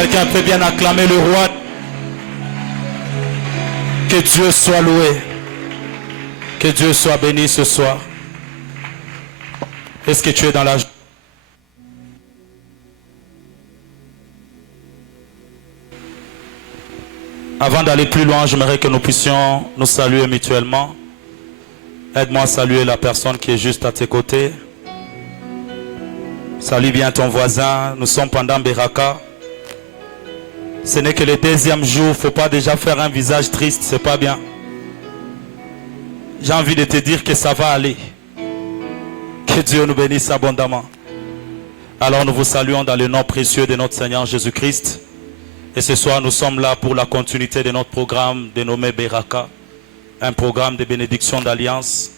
Quelqu'un peut bien acclamer le roi. Que Dieu soit loué. Que Dieu soit béni ce soir. Est-ce que tu es dans la... Avant d'aller plus loin, j'aimerais que nous puissions nous saluer mutuellement. Aide-moi à saluer la personne qui est juste à tes côtés. Salue bien ton voisin. Nous sommes pendant Beraka. Ce n'est que le deuxième jour. Il ne faut pas déjà faire un visage triste. C'est pas bien. J'ai envie de te dire que ça va aller. Que Dieu nous bénisse abondamment. Alors nous vous saluons dans le nom précieux de notre Seigneur Jésus-Christ. Et ce soir, nous sommes là pour la continuité de notre programme dénommé Beraka. Un programme de bénédiction d'alliance.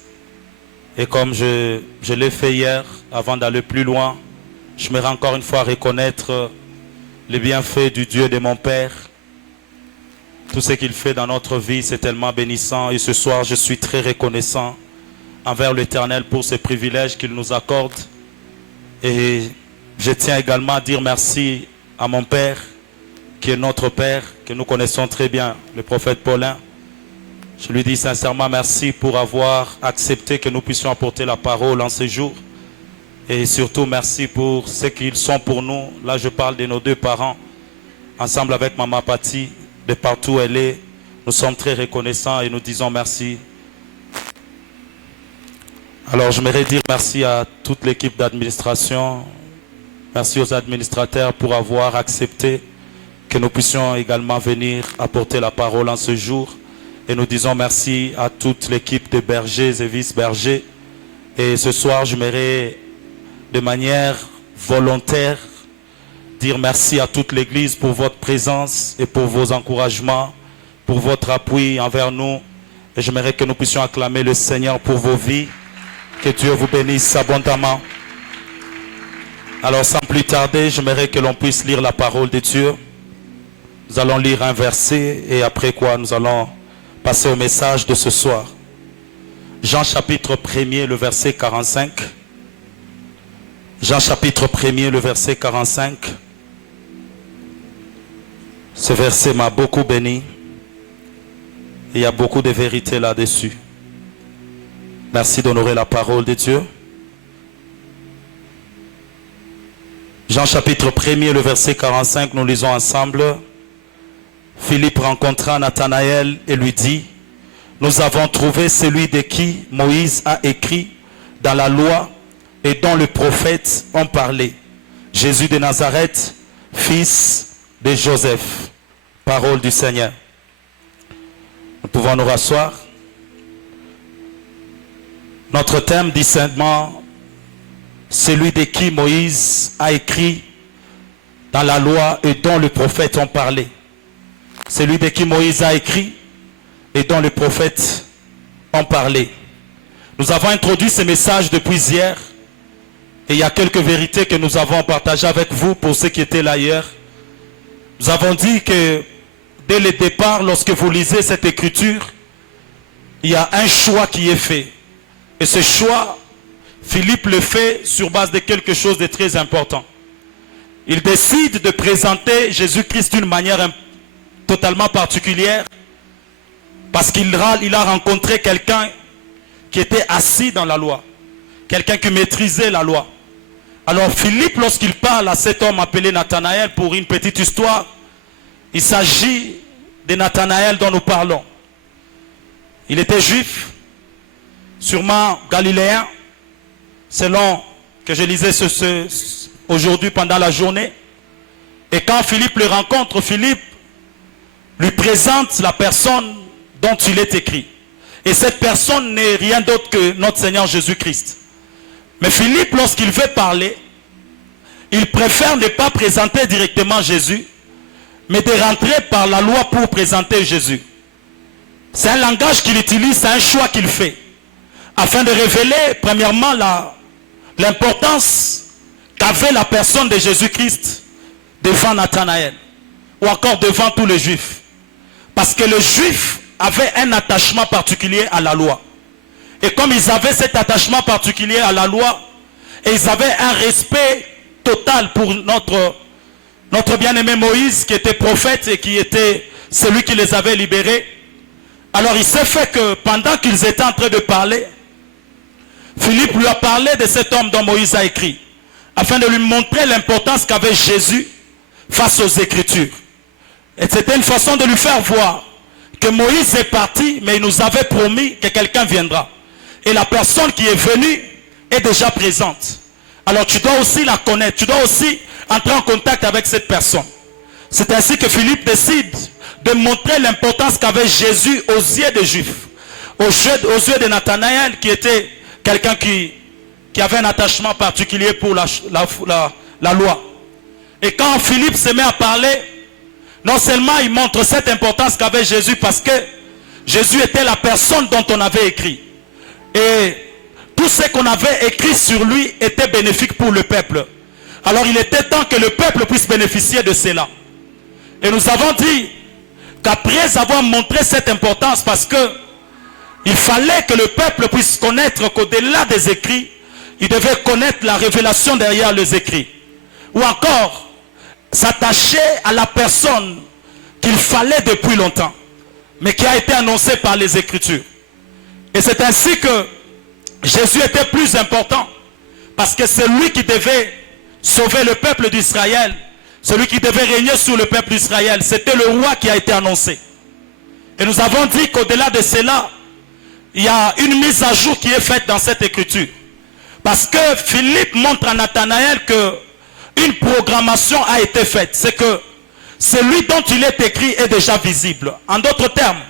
Et comme je l'ai fait hier, avant d'aller plus loin, je me rends encore une fois à reconnaître les bienfaits du Dieu de mon Père. Tout ce qu'il fait dans notre vie, c'est tellement bénissant. Et ce soir, je suis très reconnaissant envers l'Éternel pour ce privilège qu'il nous accorde. Et je tiens également à dire merci à mon Père, qui est notre Père, que nous connaissons très bien, le prophète Paulin. Je lui dis sincèrement merci pour avoir accepté que nous puissions apporter la parole en ce jour. Et surtout merci pour ce qu'ils sont pour nous. Là je parle de nos deux parents, ensemble avec Maman Patti, de partout où elle est. Nous sommes très reconnaissants et nous disons merci. Alors j'aimerais dire merci à toute l'équipe d'administration. Merci aux administrateurs pour avoir accepté que nous puissions également venir apporter la parole en ce jour. Et nous disons merci à toute l'équipe de bergers et vice-bergers. Et ce soir, j'aimerais de manière volontaire dire merci à toute l'Église pour votre présence et pour vos encouragements, pour votre appui envers nous. Et j'aimerais que nous puissions acclamer le Seigneur pour vos vies. Que Dieu vous bénisse abondamment. Alors sans plus tarder, j'aimerais que l'on puisse lire la parole de Dieu. Nous allons lire un verset et après quoi nous allons passer au message de ce soir. Jean chapitre 1er, le verset 45. Jean chapitre 1er, le verset 45. Ce verset m'a beaucoup béni. Il y a beaucoup de vérité là-dessus. Merci d'honorer la parole de Dieu. Jean chapitre 1er, le verset 45, nous lisons ensemble. Philippe rencontra Nathanaël et lui dit, nous avons trouvé celui de qui Moïse a écrit dans la loi et dont les prophètes ont parlé. Jésus de Nazareth, fils de Joseph. Parole du Seigneur. Nous pouvons nous rasseoir. Notre thème dit simplement, celui de qui Moïse a écrit dans la loi et dont les prophètes ont parlé. Celui de qui Moïse a écrit et dont les prophètes ont parlé. Nous avons introduit ce message depuis hier et il y a quelques vérités que nous avons partagées avec vous pour ceux qui étaient là hier. Nous avons dit que dès le départ, lorsque vous lisez cette écriture, il y a un choix qui est fait. Et ce choix, Philippe le fait sur base de quelque chose de très important. Il décide de présenter Jésus-Christ d'une manière totalement particulière parce qu'il a rencontré quelqu'un qui était assis dans la loi, quelqu'un qui maîtrisait la loi. Alors Philippe, lorsqu'il parle à cet homme appelé Nathanaël pour une petite histoire, il s'agit de Nathanaël dont nous parlons. Il était juif, sûrement galiléen, selon que je lisais aujourd'hui pendant la journée. Et quand Philippe le rencontre, Philippe lui présente la personne dont il est écrit. Et cette personne n'est rien d'autre que notre Seigneur Jésus-Christ. Mais Philippe, lorsqu'il veut parler, il préfère ne pas présenter directement Jésus, mais de rentrer par la loi pour présenter Jésus. C'est un langage qu'il utilise, c'est un choix qu'il fait, afin de révéler premièrement l'importance qu'avait la personne de Jésus-Christ devant Nathanaël, ou encore devant tous les Juifs. Parce que les Juifs avaient un attachement particulier à la loi. Et comme ils avaient cet attachement particulier à la loi, et ils avaient un respect total pour notre notre bien-aimé Moïse, qui était prophète et qui était celui qui les avait libérés. Alors il s'est fait que pendant qu'ils étaient en train de parler, Philippe lui a parlé de cet homme dont Moïse a écrit, afin de lui montrer l'importance qu'avait Jésus face aux Écritures. Et c'était une façon de lui faire voir que Moïse est parti, mais il nous avait promis que quelqu'un viendra. Et la personne qui est venue est déjà présente. Alors tu dois aussi la connaître, tu dois aussi entrer en contact avec cette personne. C'est ainsi que Philippe décide de montrer l'importance qu'avait Jésus aux yeux des Juifs, aux yeux de Nathanaël, qui était quelqu'un qui avait un attachement particulier pour la loi. Et quand Philippe se met à parler, non seulement il montre cette importance qu'avait Jésus, parce que Jésus était la personne dont on avait écrit. Et tout ce qu'on avait écrit sur lui était bénéfique pour le peuple. Alors il était temps que le peuple puisse bénéficier de cela. Et nous avons dit qu'après avoir montré cette importance, parce que il fallait que le peuple puisse connaître qu'au-delà des écrits, il devait connaître la révélation derrière les écrits. Ou encore, s'attacher à la personne qu'il fallait depuis longtemps, mais qui a été annoncée par les Écritures. Et c'est ainsi que Jésus était plus important, parce que c'est lui qui devait sauver le peuple d'Israël, celui qui devait régner sur le peuple d'Israël. C'était le roi qui a été annoncé. Et nous avons dit qu'au-delà de cela, il y a une mise à jour qui est faite dans cette écriture. Parce que Philippe montre à Nathanaël que une programmation a été faite. C'est que celui dont il est écrit est déjà visible. En d'autres termes,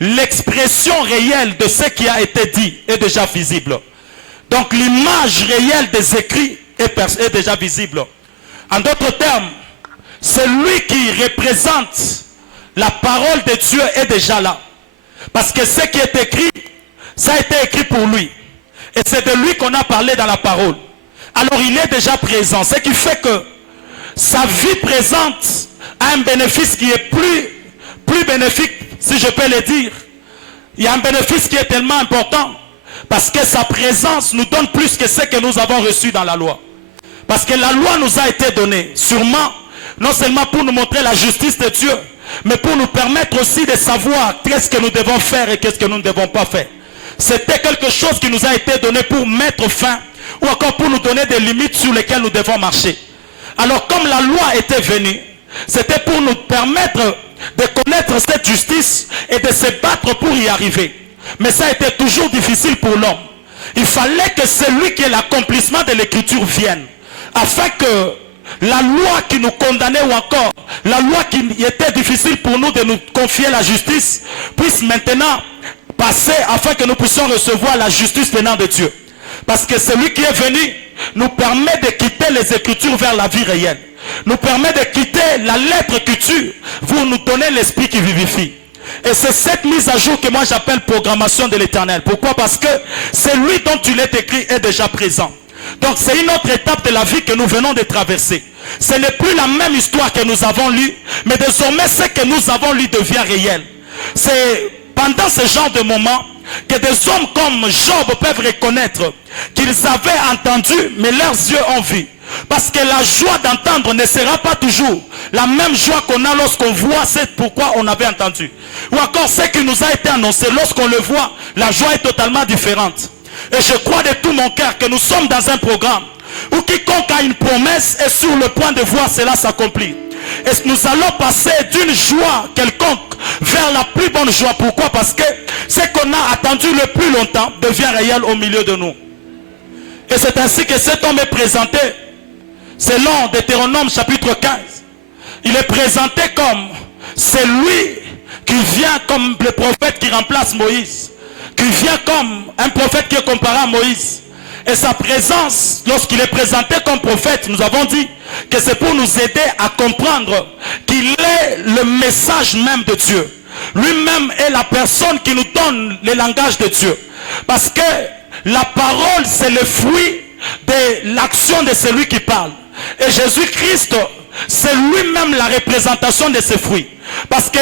l'expression réelle de ce qui a été dit est déjà visible. Donc l'image réelle des écrits est déjà visible. En d'autres termes, celui qui représente la parole de Dieu est déjà là. Parce que ce qui est écrit, ça a été écrit pour lui. Et c'est de lui qu'on a parlé dans la parole. Alors il est déjà présent. Ce qui fait que sa vie présente a un bénéfice qui est plus bénéfique, si je peux le dire. Il y a un bénéfice qui est tellement important. Parce que sa présence nous donne plus que ce que nous avons reçu dans la loi. Parce que la loi nous a été donnée, sûrement, non seulement pour nous montrer la justice de Dieu, mais pour nous permettre aussi de savoir qu'est-ce que nous devons faire et qu'est-ce que nous ne devons pas faire. C'était quelque chose qui nous a été donné pour mettre fin, ou encore pour nous donner des limites sur lesquelles nous devons marcher. Alors comme la loi était venue, c'était pour nous permettre de connaître cette justice et de se battre pour y arriver. Mais ça a été toujours difficile pour l'homme. Il fallait que celui qui est l'accomplissement de l'écriture vienne, afin que la loi qui nous condamnait, ou encore la loi qui était difficile pour nous de nous confier la justice, puisse maintenant passer, afin que nous puissions recevoir la justice venant de Dieu. Parce que celui qui est venu nous permet de quitter les Écritures vers la vie réelle. Nous permet de quitter la lettre qui tue pour nous donner l'esprit qui vivifie. Et c'est cette mise à jour que moi j'appelle programmation de l'Éternel. Pourquoi? Parce que celui dont il est écrit est déjà présent. Donc c'est une autre étape de la vie que nous venons de traverser. Ce n'est plus la même histoire que nous avons lue, mais désormais ce que nous avons lu devient réel. C'est pendant ce genre de moment que des hommes comme Job peuvent reconnaître qu'ils avaient entendu, mais leurs yeux ont vu. Parce que la joie d'entendre ne sera pas toujours la même joie qu'on a lorsqu'on voit, c'est pourquoi on avait entendu. Ou encore ce qui nous a été annoncé, lorsqu'on le voit, la joie est totalement différente. Et je crois de tout mon cœur que nous sommes dans un programme où quiconque a une promesse est sur le point de voir cela s'accomplir. Et nous allons passer d'une joie quelconque vers la plus bonne joie. Pourquoi? Parce que ce qu'on a attendu le plus longtemps devient réel au milieu de nous. Et c'est ainsi que cet homme est présenté selon Deutéronome chapitre 15. Il est présenté comme celui qui vient comme le prophète qui remplace Moïse, qui vient comme un prophète qui est comparé à Moïse. Et sa présence, lorsqu'il est présenté comme prophète, nous avons dit que c'est pour nous aider à comprendre qu'il est le message même de Dieu. Lui-même est la personne qui nous donne le langage de Dieu. Parce que la parole, c'est le fruit de l'action de celui qui parle. Et Jésus-Christ, c'est lui-même la représentation de ces fruits. Parce que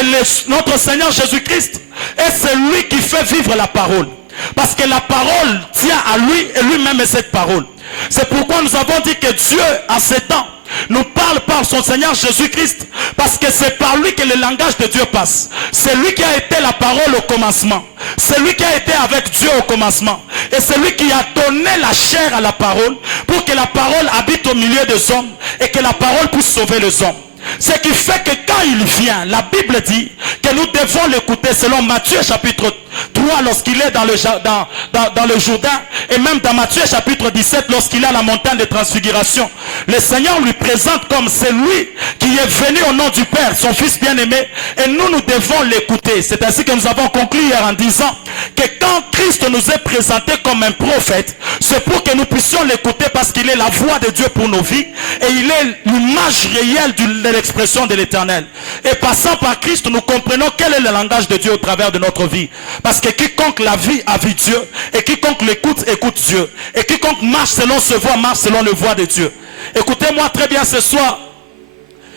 notre Seigneur Jésus-Christ est celui qui fait vivre la parole. Parce que la parole tient à lui et lui-même est cette parole. C'est pourquoi nous avons dit que Dieu, en ces temps, nous parle par son Seigneur Jésus-Christ, parce que c'est par lui que le langage de Dieu passe. C'est lui qui a été la parole au commencement. C'est lui qui a été avec Dieu au commencement. Et c'est lui qui a donné la chair à la parole, pour que la parole habite au milieu des hommes, et que la parole puisse sauver les hommes. Ce qui fait que quand il vient, la Bible dit que nous devons l'écouter selon Matthieu chapitre 3 lorsqu'il est dans le Jourdain, et même dans Matthieu chapitre 17 lorsqu'il est à la montagne de transfiguration. Le Seigneur lui présente comme celui qui est venu au nom du Père, son Fils bien-aimé, et nous devons l'écouter. C'est ainsi que nous avons conclu hier en disant que quand Christ nous est présenté comme un prophète, c'est pour que nous puissions l'écouter, parce qu'il est la voix de Dieu pour nos vies, et il est l'image réelle de l'expression de l'Éternel. Et passant par Christ, nous comprenons quel est le langage de Dieu au travers de notre vie. Parce que quiconque la vit a vu Dieu, et quiconque l'écoute, écoute Dieu. Et quiconque marche selon ce voie, marche selon le voie de Dieu. Écoutez-moi très bien ce soir.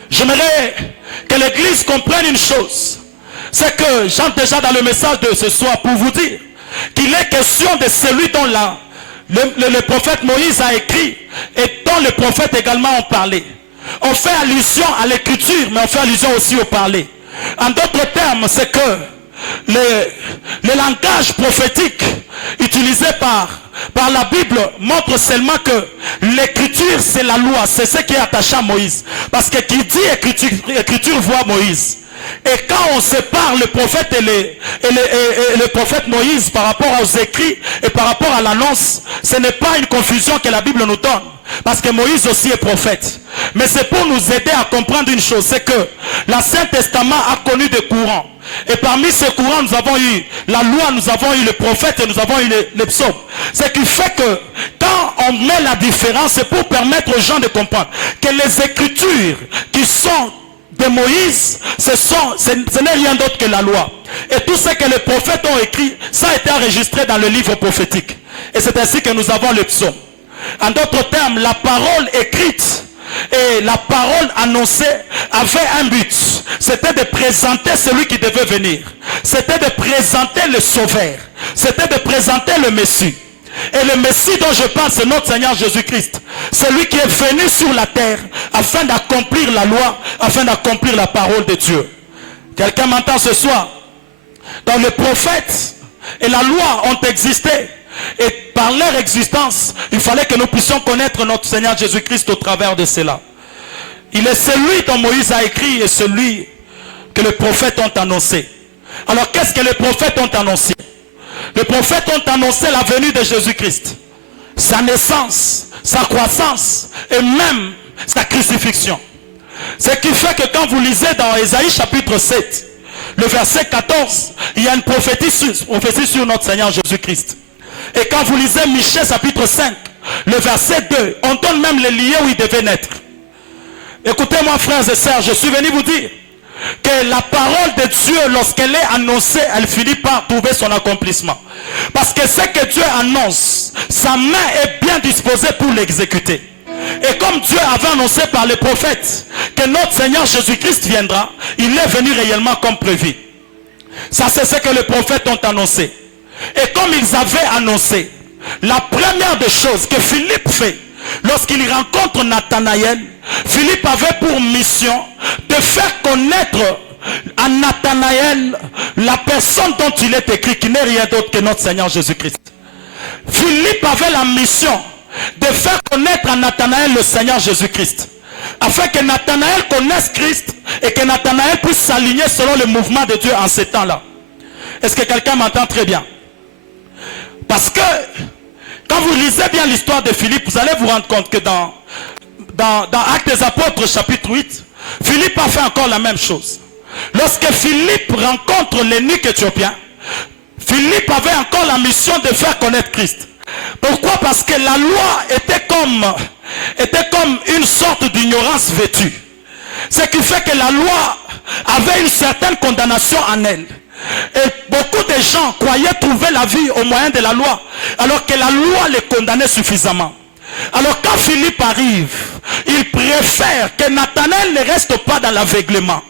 J'aimerais que l'Église comprenne une chose. C'est que j'entre déjà dans le message de ce soir pour vous dire qu'il est question de celui dont le prophète Moïse a écrit, et dont les prophètes également ont parlé. On fait allusion à l'écriture, mais on fait allusion aussi au parler. En d'autres termes, c'est que le langage prophétique utilisé par la Bible montre seulement que l'écriture, c'est la loi, c'est ce qui est attaché à Moïse. Parce que qui dit écriture voit Moïse. Et quand on sépare le prophète et le prophète Moïse par rapport aux écrits et par rapport à l'annonce, ce n'est pas une confusion que la Bible nous donne. Parce que Moïse aussi est prophète. Mais c'est pour nous aider à comprendre une chose, c'est que l'Ancien Testament a connu des courants. Et parmi ces courants, nous avons eu la loi, nous avons eu le prophète et nous avons eu les psaumes. Ce qui fait que quand on met la différence, c'est pour permettre aux gens de comprendre que les écritures qui sont de Moïse, ce n'est rien d'autre que la loi. Et tout ce que les prophètes ont écrit, ça a été enregistré dans le livre prophétique. Et c'est ainsi que nous avons le psaume. En d'autres termes, la parole écrite et la parole annoncée avait un but. C'était de présenter celui qui devait venir. C'était de présenter le Sauveur. C'était de présenter le Messie. Et le Messie dont je parle, c'est notre Seigneur Jésus-Christ. Celui qui est venu sur la terre afin d'accomplir la loi, afin d'accomplir la parole de Dieu. Quelqu'un m'entend ce soir? Donc les prophètes et la loi ont existé. Et par leur existence, il fallait que nous puissions connaître notre Seigneur Jésus-Christ au travers de cela. Il est celui dont Moïse a écrit et celui que les prophètes ont annoncé. Alors qu'est-ce que les prophètes ont annoncé? Les prophètes ont annoncé la venue de Jésus-Christ, sa naissance, sa croissance et même sa crucifixion. Ce qui fait que quand vous lisez dans Ésaïe chapitre 7, le verset 14, il y a une prophétie sur notre Seigneur Jésus-Christ. Et quand vous lisez Michée chapitre 5, le verset 2, on donne même les lieux où il devait naître. Écoutez-moi frères et sœurs, je suis venu vous dire que la parole de Dieu, lorsqu'elle est annoncée, elle finit par trouver son accomplissement. Parce que ce que Dieu annonce, sa main est bien disposée pour l'exécuter. Et comme Dieu avait annoncé par les prophètes que notre Seigneur Jésus-Christ viendra, il est venu réellement comme prévu. Ça, c'est ce que les prophètes ont annoncé. Et comme ils avaient annoncé, la première des choses que Philippe fait, lorsqu'il rencontre Nathanaël, Philippe avait pour mission de faire connaître à Nathanaël la personne dont il est écrit, qui n'est rien d'autre que notre Seigneur Jésus-Christ. Philippe avait la mission de faire connaître à Nathanaël le Seigneur Jésus-Christ, afin que Nathanaël connaisse Christ et que Nathanaël puisse s'aligner selon le mouvement de Dieu en ces temps-là. Est-ce que quelqu'un m'entend très bien? Parce que quand vous lisez bien l'histoire de Philippe, vous allez vous rendre compte que dans Actes des Apôtres chapitre 8, Philippe a fait encore la même chose. Lorsque Philippe rencontre l'eunuque éthiopien, Philippe avait encore la mission de faire connaître Christ. Pourquoi? Parce que la loi était comme une sorte d'ignorance vêtue. Ce qui fait que la loi avait une certaine condamnation en elle. Et beaucoup de gens croyaient trouver la vie au moyen de la loi, alors que la loi les condamnait suffisamment. Alors quand Philippe arrive, il préfère que Nathanaël ne reste pas dans l'aveuglement.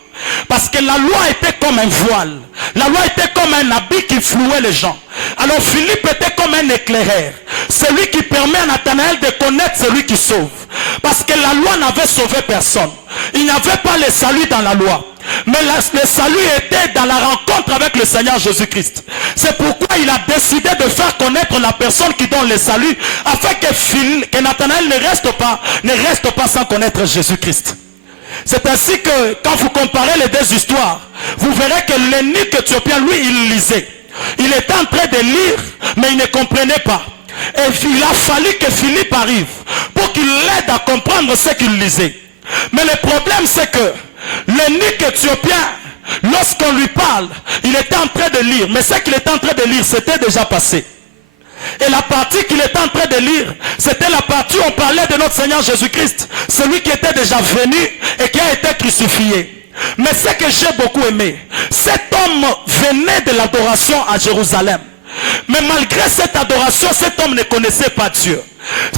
Parce que la loi était comme un voile. La loi était comme un habit qui flouait les gens. Alors Philippe était comme un éclaireur, celui qui permet à Nathanaël de connaître celui qui sauve. Parce que la loi n'avait sauvé personne. Il n'y avait pas le salut dans la loi. Mais le salut était dans la rencontre avec le Seigneur Jésus-Christ. C'est pourquoi il a décidé de faire connaître la personne qui donne le salut, afin que Nathanaël ne reste pas sans connaître Jésus-Christ. C'est ainsi que quand vous comparez les deux histoires, vous verrez que l'eunuque éthiopien, lui, il lisait. Il était en train de lire, mais il ne comprenait pas. Et il a fallu que Philippe arrive pour qu'il l'aide à comprendre ce qu'il lisait. Mais le problème, c'est que l'eunuque éthiopien, lorsqu'on lui parle, il était en train de lire. Mais ce qu'il était en train de lire, c'était déjà passé. Et la partie qu'il était en train de lire, c'était la partie où on parlait de notre Seigneur Jésus-Christ, celui qui était déjà venu et qui a été crucifié. Mais ce que j'ai beaucoup aimé, cet homme venait de l'adoration à Jérusalem. Mais malgré cette adoration, cet homme ne connaissait pas Dieu.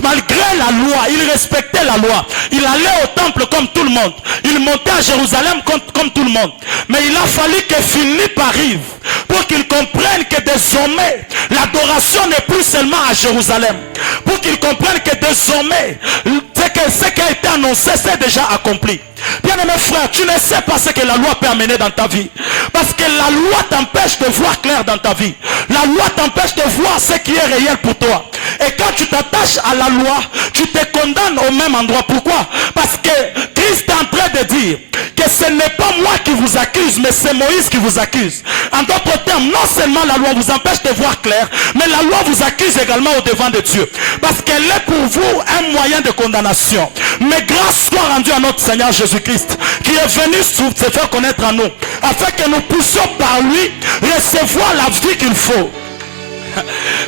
Malgré la loi, il respectait la loi. Il allait au temple comme tout le monde. Il montait à Jérusalem comme tout le monde. Mais il a fallu que Philippe arrive pour qu'il comprenne que désormais, l'adoration n'est plus seulement à Jérusalem. Pour qu'il comprenne que désormais, ce qui a été annoncé, c'est déjà accompli. Bien-aimé frère, tu ne sais pas ce que la loi peut amener dans ta vie. Parce que la loi t'empêche de voir clair dans ta vie. La loi t'empêche de voir ce qui est réel pour toi. Et quand tu t'attaches à la loi, tu te condamnes au même endroit. Pourquoi? Parce que Christ est en train de dire que ce n'est pas moi qui vous accuse, mais c'est Moïse qui vous accuse. En d'autres termes, non seulement la loi vous empêche de voir clair, mais la loi vous accuse également au devant de Dieu. Parce qu'elle est pour vous un moyen de condamnation. Mais grâce soit rendue à notre Seigneur Jésus-Christ, qui est venu se faire connaître à nous, afin que nous puissions par lui recevoir la vie qu'il faut.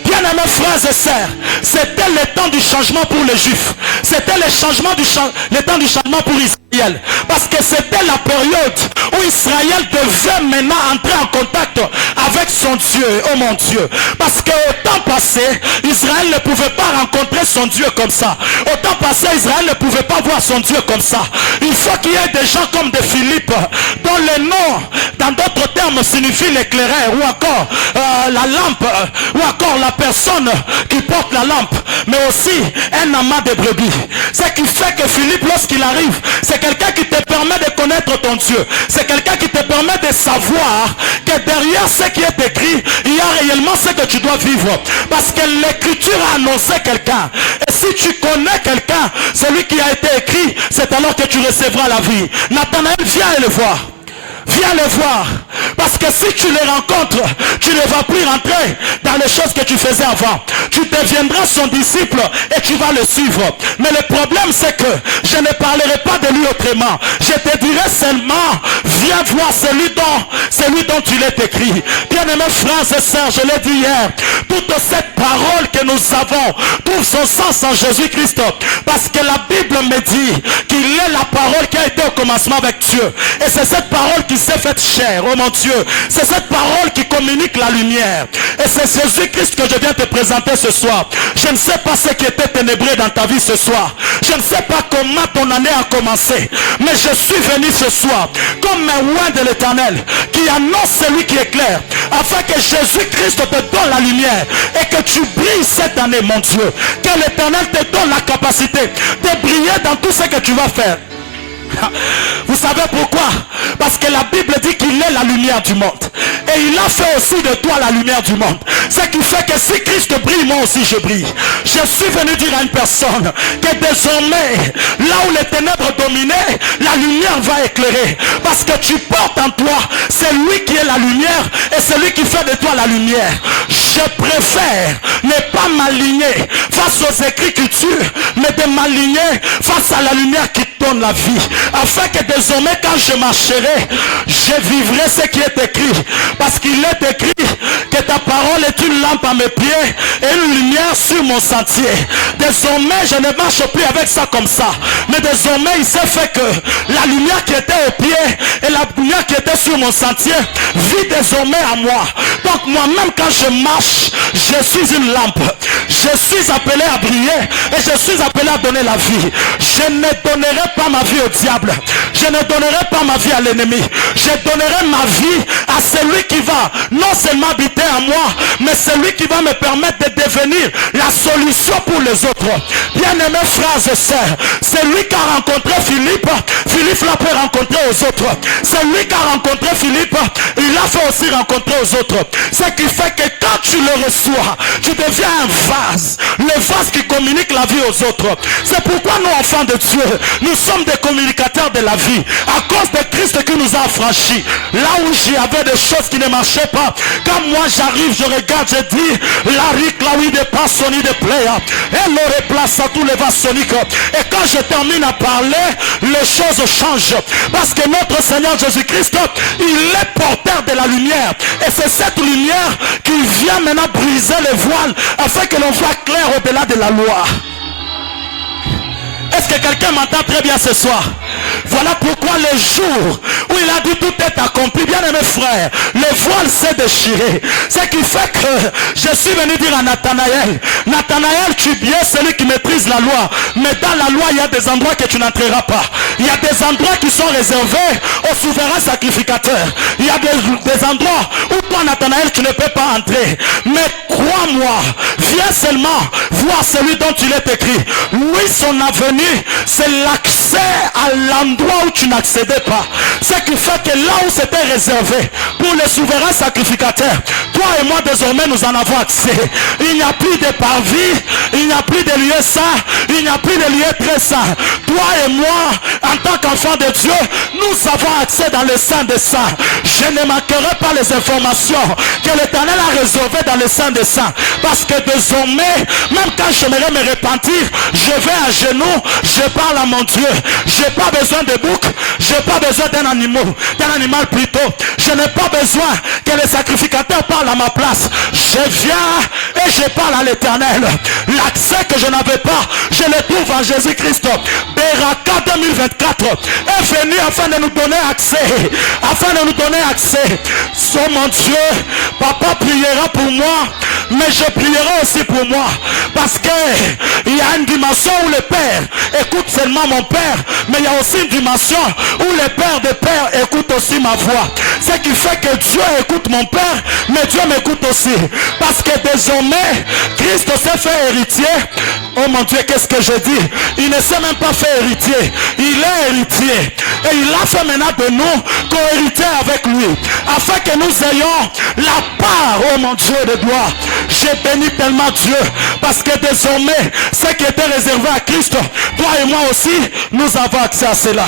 Bien-aimés frères et sœurs, c'était le temps du changement pour les Juifs. C'était le temps du changement pour Israël. Parce que c'était la période où Israël devait maintenant entrer en contact avec son Dieu. Oh mon Dieu. Parce qu'au temps passé, Israël ne pouvait pas rencontrer son Dieu comme ça. Au temps passé, Israël ne pouvait pas voir son Dieu comme ça. Il faut qu'il y ait des gens comme des Philippe, dont le nom, dans d'autres termes, signifie l'éclaireur, ou encore la lampe, ou encore la personne qui porte la lampe, mais aussi un amas de brebis. Ce qui fait que Philippe, lorsqu'il arrive, c'est quelqu'un qui te permet de connaître ton Dieu. C'est quelqu'un qui te permet de savoir que derrière ce qui est écrit, il y a réellement ce que tu dois vivre. Parce que l'écriture a annoncé quelqu'un. Et si tu connais quelqu'un, celui qui a été écrit, c'est alors que tu recevras la vie. Nathanaël, viens et le voir. Viens les voir. Parce que si tu les rencontres, tu ne vas plus rentrer dans les choses que tu faisais avant. Tu deviendras son disciple et tu vas le suivre. Mais le problème, c'est que je ne parlerai pas de lui autrement. Je te dirai seulement, viens voir celui dont il est écrit. Bien-aimés frères et sœurs, je l'ai dit hier, toute cette parole que nous avons trouve son sens en Jésus-Christ. Parce que la Bible me dit qu'il est la parole qui a été au commencement avec Dieu. Et c'est cette parole qui s'est faite chair. Oh mon Dieu, c'est cette parole qui communique la lumière. Et c'est Jésus-Christ que je viens te présenter ce soir. Je ne sais pas ce qui était ténébreux dans ta vie ce soir. Je ne sais pas comment ton année a commencé. Mais je suis venu ce soir comme un oint de l'Éternel qui annonce celui qui est clair, afin que Jésus-Christ te donne la lumière et que tu brilles cette année, mon Dieu. Que l'Éternel te donne la capacité de briller dans tout ce que tu vas faire. Vous savez pourquoi? Parce que la Bible dit qu'il est la lumière du monde. Et il a fait aussi de toi la lumière du monde. Ce qui fait que si Christ brille, moi aussi je brille. Je suis venu dire à une personne que désormais, là où les ténèbres dominaient, la lumière va éclairer. Parce que tu portes en toi celui qui est la lumière et celui qui fait de toi la lumière. Je préfère ne pas m'aligner face aux écritures, mais de m'aligner face à la lumière qui donne la vie. Afin que désormais quand je marcherai, je vivrai ce qui est écrit. Parce qu'il est écrit que ta parole est une lampe à mes pieds et une lumière sur mon sentier. Désormais je ne marche plus avec ça comme ça. Mais désormais il s'est fait que la lumière qui était aux pieds et la lumière qui était sur mon sentier vit désormais à moi. Donc moi-même quand je marche, je suis une lampe. Je suis appelé à briller et je suis appelé à donner la vie. Je ne donnerai pas ma vie au diable. Je je ne donnerai pas ma vie à l'ennemi. Je donnerai ma vie à celui qui va non seulement habiter en moi, mais celui qui va me permettre de devenir la solution pour les autres. Bien-aimés frères et sœurs, celui qui a rencontré Philippe, Philippe l'a fait rencontrer aux autres. Celui qui a rencontré Philippe, il l'a fait aussi rencontrer aux autres. Ce qui fait que quand tu le reçois, tu deviens un vase. Le vase qui communique la vie aux autres. C'est pourquoi nous, enfants de Dieu, nous sommes des communicateurs de la vie. À cause de Christ qui nous a affranchis. Là où j'y avais des choses qui ne marchaient pas, quand moi j'arrive, je regarde, je dis, la ric, là où il dépasse Sony de play, et le replace à tous les vases soniques. Et quand je termine à parler, les choses changent. Parce que notre Seigneur Jésus-Christ, il est porteur de la lumière. Et c'est cette lumière qui vient maintenant briser les voiles afin que l'on voit clair au-delà de la loi. Est-ce que quelqu'un m'entend très bien ce soir? Voilà pourquoi le jour où il a dit tout est accompli, bien aimé frère, le voile s'est déchiré. Ce qui fait que je suis venu dire à Nathanaël, Nathanaël, tu es bien celui qui maîtrise la loi, mais dans la loi il y a des endroits que tu n'entreras pas. Il y a des endroits qui sont réservés aux souverains sacrificateurs. Il y a des endroits où toi Nathanaël tu ne peux pas entrer. Mais crois-moi, viens seulement voir celui dont il est écrit. Lui, son avenir, c'est l'accès à l'endroit où tu n'accédais pas. Ce qui fait que là où c'était réservé pour les souverains sacrificateurs, toi et moi désormais nous en avons accès. Il n'y a plus de parvis, il n'y a plus de lieux saints, il n'y a plus de lieux très saints. Toi et moi, en tant qu'enfants de Dieu, nous avons accès dans le Saint des Saints. Je ne manquerai pas les informations que l'Éternel a réservées dans le Saint des Saints. Parce que désormais, même quand j'aimerais me repentir, je vais à genoux, je parle à mon Dieu. Je n'ai pas besoin de bouc, je n'ai pas besoin d'un animal plutôt. Je n'ai pas besoin que les sacrificateurs parlent à ma place. Je viens et je parle à l'Éternel. L'accès que je n'avais pas, je le trouve en Jésus-Christ. Beraka 2024 est venu afin de nous donner accès. Afin de nous donner accès. Oh mon Dieu, papa priera pour moi, mais je prierai aussi pour moi. Parce qu'il y a une dimension où le Père écoute seulement mon Père, mais il y a aussi une dimension où le Père des Pères écoute aussi ma voix. Ce qui fait que Dieu écoute mon Père, mais Dieu m'écoute aussi. Parce que désormais, Christ s'est fait héritier. Oh mon Dieu, qu'est-ce que je dis? Il ne s'est même pas fait héritier. Il est héritier. Et il a fait maintenant de nous co-héritiers avec lui. Afin que nous ayons la part, oh mon Dieu de gloire. J'ai béni tellement Dieu. Parce que désormais, ce qui était réservé à Christ, toi et moi aussi, nous avons accès à cela.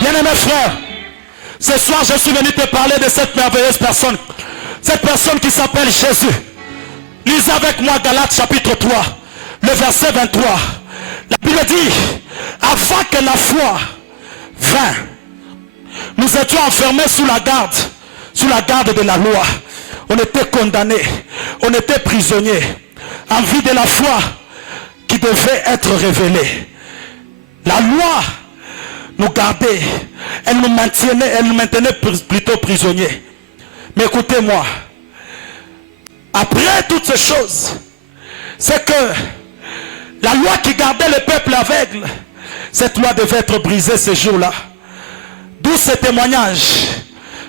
Bien-aimés frères, ce soir je suis venu te parler de cette merveilleuse personne. Cette personne qui s'appelle Jésus. Lisez avec moi Galates chapitre 3, le verset 23. La Bible dit, avant que la foi vint, nous étions enfermés sous la garde de la loi. On était condamnés, on était prisonniers, en vue de la foi qui devait être révélée. La loi nous gardait, elle nous maintenait plutôt prisonniers. Mais écoutez-moi, après toutes ces choses, c'est que la loi qui gardait le peuple aveugle, cette loi devait être brisée ce jour-là. D'où ce témoignage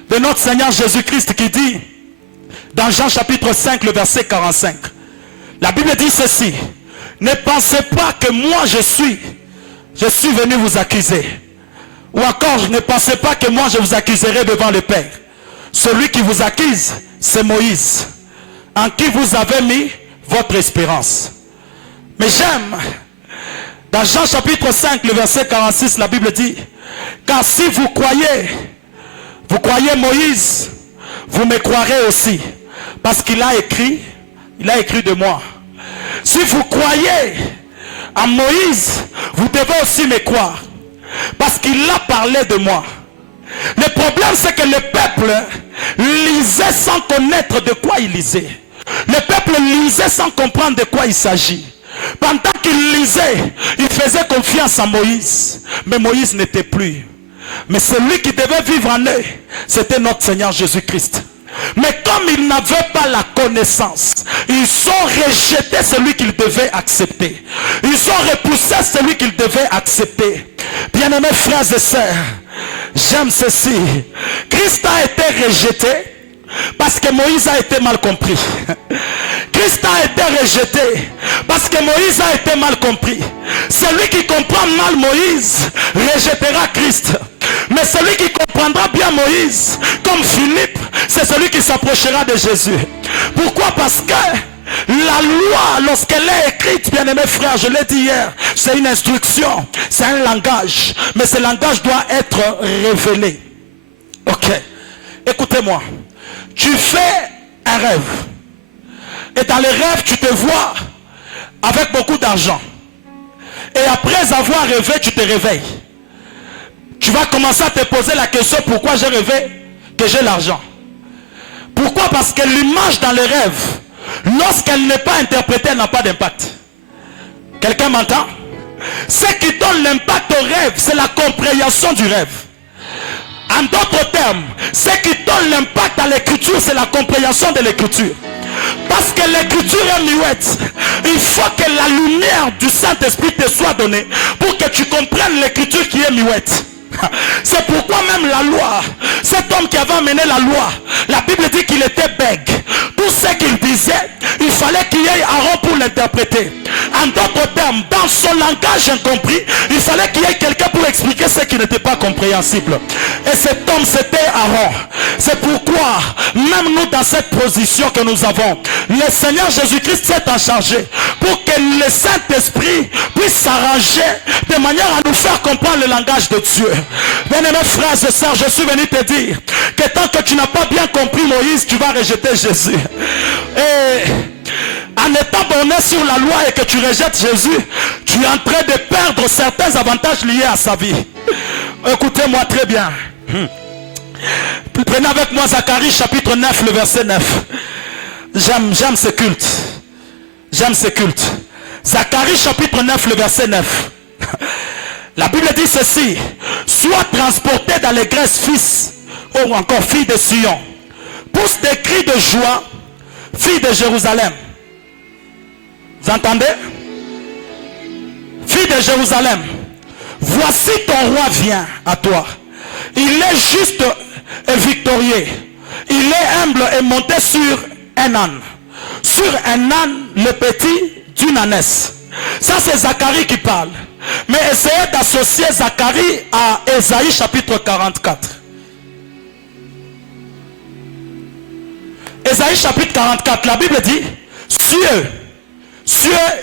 de notre Seigneur Jésus-Christ qui dit, dans Jean chapitre 5, le verset 45, la Bible dit ceci, ne pensez pas que moi je suis venu vous accuser. Ou encore, ne pensez pas que moi je vous accuserai devant le Père. Celui qui vous accuse, c'est Moïse, en qui vous avez mis votre espérance. Mais j'aime, dans Jean chapitre 5, le verset 46, la Bible dit, car si vous croyez Moïse, vous me croirez aussi, parce qu'il a écrit de moi. Si vous croyez en Moïse, vous devez aussi me croire, parce qu'il a parlé de moi. Le problème, c'est que le peuple lisait sans connaître de quoi il lisait. Le peuple lisait sans comprendre de quoi il s'agit. Pendant qu'il lisait, il faisait confiance à Moïse. Mais Moïse n'était plus. Mais celui qui devait vivre en eux, c'était notre Seigneur Jésus-Christ. Mais comme ils n'avaient pas la connaissance, ils ont rejeté celui qu'ils devaient accepter. Ils ont repoussé celui qu'ils devaient accepter. Bien-aimés frères et sœurs, j'aime ceci. Christ a été rejeté parce que Moïse a été mal compris. Christ a été rejeté parce que Moïse a été mal compris. Celui qui comprend mal Moïse rejettera Christ. Mais celui qui comprendra bien Moïse, comme Philippe, c'est celui qui s'approchera de Jésus. Pourquoi? Parce que la loi, lorsqu'elle est écrite, bien aimés frères, je l'ai dit hier, c'est une instruction, c'est un langage. Mais ce langage doit être révélé. Ok, écoutez-moi. Tu fais un rêve. Et dans les rêves, tu te vois avec beaucoup d'argent. Et après avoir rêvé, tu te réveilles. Tu vas commencer à te poser la question, pourquoi j'ai rêvé que j'ai l'argent? Pourquoi? Parce que l'image dans les rêves, lorsqu'elle n'est pas interprétée, elle n'a pas d'impact. Quelqu'un m'entend? Ce qui donne l'impact au rêve, c'est la compréhension du rêve. En d'autres termes, ce qui donne l'impact à l'écriture, c'est la compréhension de l'écriture. Parce que l'écriture est muette. Il faut que la lumière du Saint-Esprit te soit donnée pour que tu comprennes l'écriture qui est muette. C'est pourquoi même la loi, cet homme qui avait amené la loi, la Bible dit qu'il était bègue. Tout ce qu'il disait, il fallait qu'il y ait Aaron pour l'interpréter. En d'autres termes, dans son langage incompris, il fallait qu'il y ait quelqu'un pour expliquer ce qui n'était pas compréhensible. Et cet homme, c'était Aaron. C'est pourquoi, même nous dans cette position que nous avons, le Seigneur Jésus-Christ s'est en chargé pour que le Saint-Esprit puisse s'arranger de manière à nous faire comprendre le langage de Dieu. Bien-aimés frères et sœurs, je suis venu te dire que tant que tu n'as pas bien compris Moïse, tu vas rejeter Jésus. Et en étant borné sur la loi et que tu rejettes Jésus, tu es en train de perdre certains avantages liés à sa vie. Écoutez-moi très bien. Prenez avec moi Zacharie chapitre 9, le verset 9. J'aime ce culte. J'aime ce culte. Zacharie chapitre 9, le verset 9. La Bible dit ceci: sois transporté dans les graisses, fils, ou encore fille de Sion. Pousse des cris de joie, fille de Jérusalem. Vous entendez? Fille de Jérusalem, voici ton roi vient à toi. Il est juste et victorieux. Il est humble et monté sur un âne. Sur un âne, le petit d'une ânesse. Ça c'est Zacharie qui parle. Mais essayez d'associer Zacharie à Ésaïe chapitre 44. Ésaïe chapitre 44, la Bible dit: cieux,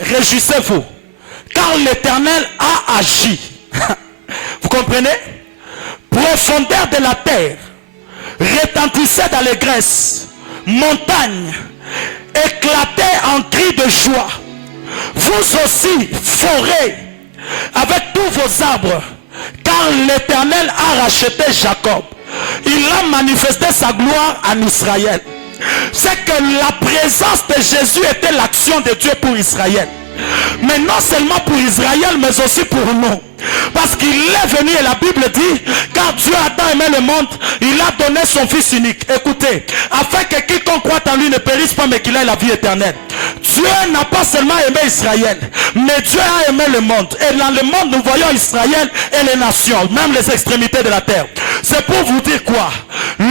réjouissez-vous, car l'Éternel a agi. Vous comprenez? Profondeur de la terre, retentissez dans les graisses, montagnes, éclatez en cris de joie. Vous aussi, forêts, avec tous vos arbres, car l'Éternel a racheté Jacob. Il a manifesté sa gloire en Israël. C'est que la présence de Jésus était l'action de Dieu pour Israël. Mais non seulement pour Israël, mais aussi pour nous. Parce qu'il est venu, et la Bible dit, car Dieu a tant aimé le monde, il a donné son Fils unique. Écoutez, afin que quiconque croit en lui ne périsse pas, mais qu'il ait la vie éternelle. Dieu n'a pas seulement aimé Israël, mais Dieu a aimé le monde. Et dans le monde, nous voyons Israël et les nations, même les extrémités de la terre. C'est pour vous dire quoi?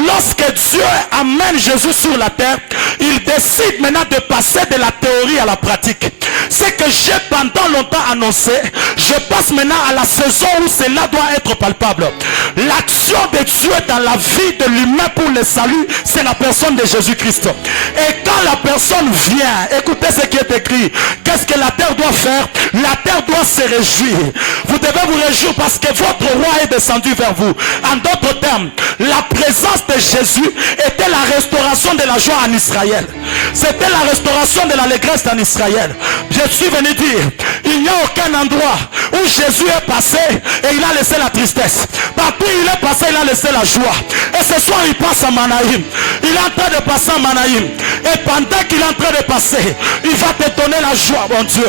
Lorsque Dieu amène Jésus sur la terre, il décide maintenant de passer de la théorie à la pratique. C'est que j'ai pendant longtemps annoncé, je passe maintenant à la saison où cela doit être palpable. L'action de Dieu dans la vie de l'humain pour le salut, c'est la personne de Jésus-Christ. Et quand la personne vient, écoutez ce qui est écrit. Qu'est-ce que la terre doit faire? La terre doit se réjouir. Vous devez vous réjouir parce que votre roi est descendu vers vous. En d'autres termes, la présence de Jésus était la restauration de la joie en Israël. C'était la restauration de l'allégresse en Israël. Je suis venu dire, il n'y a aucun endroit où Jésus est passé et il a laissé la tristesse. Partout où il est passé, il a laissé la joie. Et ce soir, il passe à Manaïm. Il est en train de passer à Manaïm. Et pendant qu'il est en train de passer, il va te donner la joie, mon Dieu.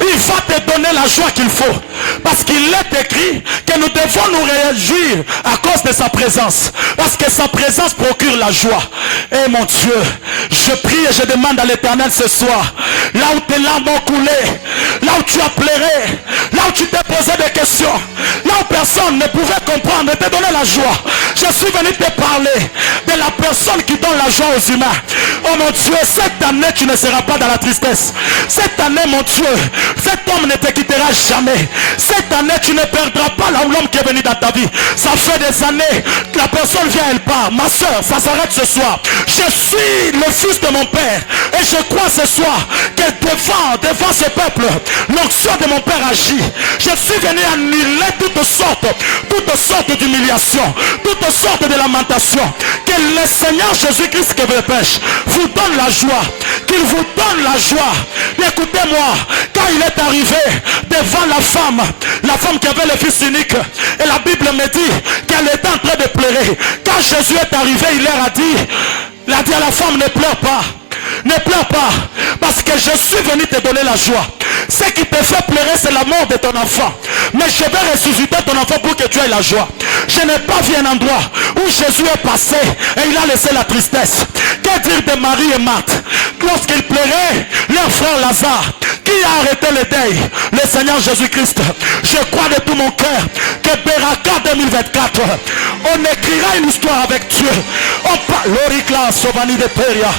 Il il va te donner la joie qu'il faut. Parce qu'il est écrit que nous devons nous réjouir à cause de sa présence. Parce que sa présence procure la joie. Et mon Dieu, je prie et je demande à l'Éternel ce soir, là où tes larmes ont coulé, là où tu as pleuré, là où tu t'es posé des questions, là où personne ne pouvait comprendre et te donner la joie, je suis venu te parler de la personne qui donne la joie aux humains. Oh mon Dieu, cette année tu ne seras pas dans la tristesse. Cette année, mon Dieu, cet homme ne te quittera jamais. Cette année tu ne perdras pas l'homme qui est venu dans ta vie. Ça fait des années que la personne vient, elle part. Ma soeur, ça s'arrête ce soir. Je suis le fils de mon père et je crois ce soir que devant ce peuple, l'onction de mon père agit. Je suis venu annuler toutes sortes d'humiliations, toutes sortes de lamentations. Que le Seigneur Jésus-Christ que vous pêche vous donne la joie, qu'il vous donne la joie. Écoutez-moi, quand il est arrivé devant la femme qui avait le fils unique, et la Bible me dit qu'elle était en train de pleurer. Quand Jésus est arrivé, il leur a dit à la femme, ne pleure pas. Ne pleure pas, parce que je suis venu te donner la joie. Ce qui te fait pleurer, c'est la mort de ton enfant. Mais je vais ressusciter ton enfant pour que tu aies la joie. Je n'ai pas vu un endroit où Jésus est passé et il a laissé la tristesse. Que dire de Marie et Marthe? Lorsqu'ils pleuraient, leur frère Lazare, qui a arrêté le deuil? Le Seigneur Jésus-Christ. Je crois de tout mon cœur que Beraka 2024, on écrira une histoire avec Dieu. On parle l'oricla Sovani de Peria.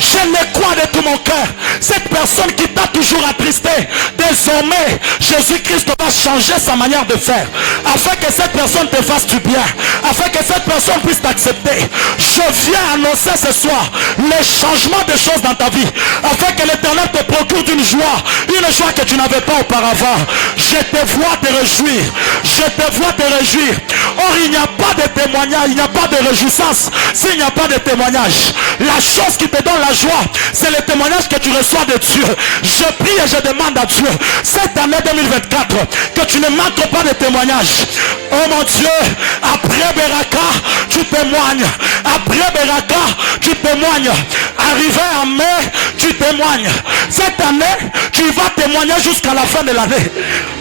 Je le crois de tout mon cœur. Cette personne qui t'a toujours attristé, désormais, Jésus-Christ va changer sa manière de faire. Afin que cette personne te fasse du bien. Afin que cette personne puisse t'accepter. Je viens annoncer ce soir les changements de choses dans ta vie. Afin que l'Éternel te procure d'une joie. Une joie que tu n'avais pas auparavant. Je te vois te réjouir. Je te vois te réjouir. Or, il n'y a pas de témoignage. Il n'y a pas de réjouissance s'il n'y a pas de témoignage. La chose qui te donne la joie, c'est le témoignage que tu reçois de Dieu. Je prie et je demande à Dieu, cette année 2024, que tu ne manques pas de témoignages. Oh mon Dieu, après Beraka, tu témoignes. Après Beraka, tu témoignes. Arrivé en mai, tu témoignes. Cette année, tu vas témoigner jusqu'à la fin de l'année.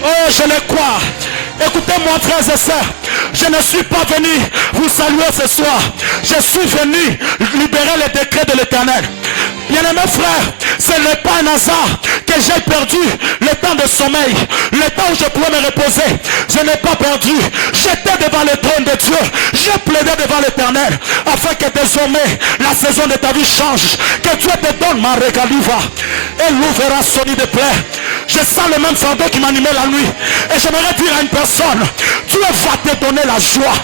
Oh, je le crois. Écoutez-moi, frères et sœurs, je ne suis pas venu vous saluer ce soir. Je suis venu libérer les décrets de l'Éternel. Bien-aimés frères, ce n'est pas un hasard que j'ai perdu le temps de sommeil, le temps où je pouvais me reposer. Je n'ai pas perdu. J'étais devant le trône de Dieu. J'ai plaidé devant l'Éternel afin que désormais la saison de ta vie change. Que Dieu te donne ma régaliva et l'ouvrira soni de plaie. Je sens le même fardeau qui m'animait la nuit. Et j'aimerais dire à une personne, Dieu va te donner la joie.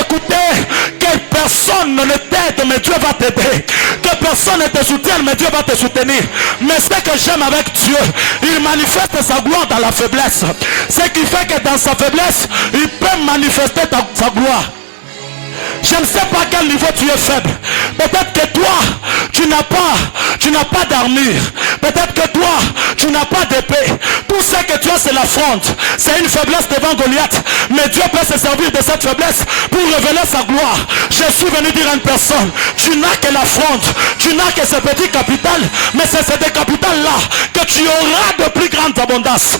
Écoutez, que personne ne t'aide, mais Dieu va t'aider. Que personne ne te soutienne, mais Dieu va te soutenir. Mais ce que j'aime avec Dieu, il manifeste sa gloire dans la faiblesse. Ce qui fait que dans sa faiblesse, il peut manifester sa gloire. Je ne sais pas à quel niveau tu es faible. Peut-être que toi, tu n'as pas d'armure. Peut-être que toi, tu n'as pas d'épée. Tout ce que tu as, c'est la fronde. C'est une faiblesse devant Goliath. Mais Dieu peut se servir de cette faiblesse pour révéler sa gloire. Je suis venu dire à une personne, tu n'as que la fronde. Tu n'as que ce petit capital. Mais c'est ce capital-là que tu auras de plus grande abondance.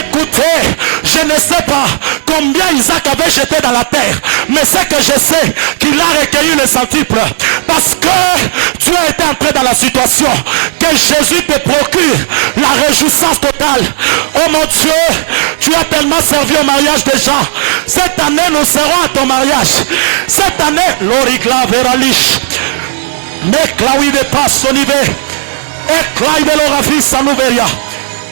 Écoutez, je ne sais pas combien Isaac avait jeté dans la terre. Mais ce que je sais, qu'il a recueilli le centuple. Parce que tu as été entré dans la situation que Jésus te procure la réjouissance totale. Oh mon Dieu, tu as tellement servi au mariage des gens. Cette année, nous serons à ton mariage. Cette année, l'origla veralish. Meklawi de passonive. Eklai de l'orafis sanuveria.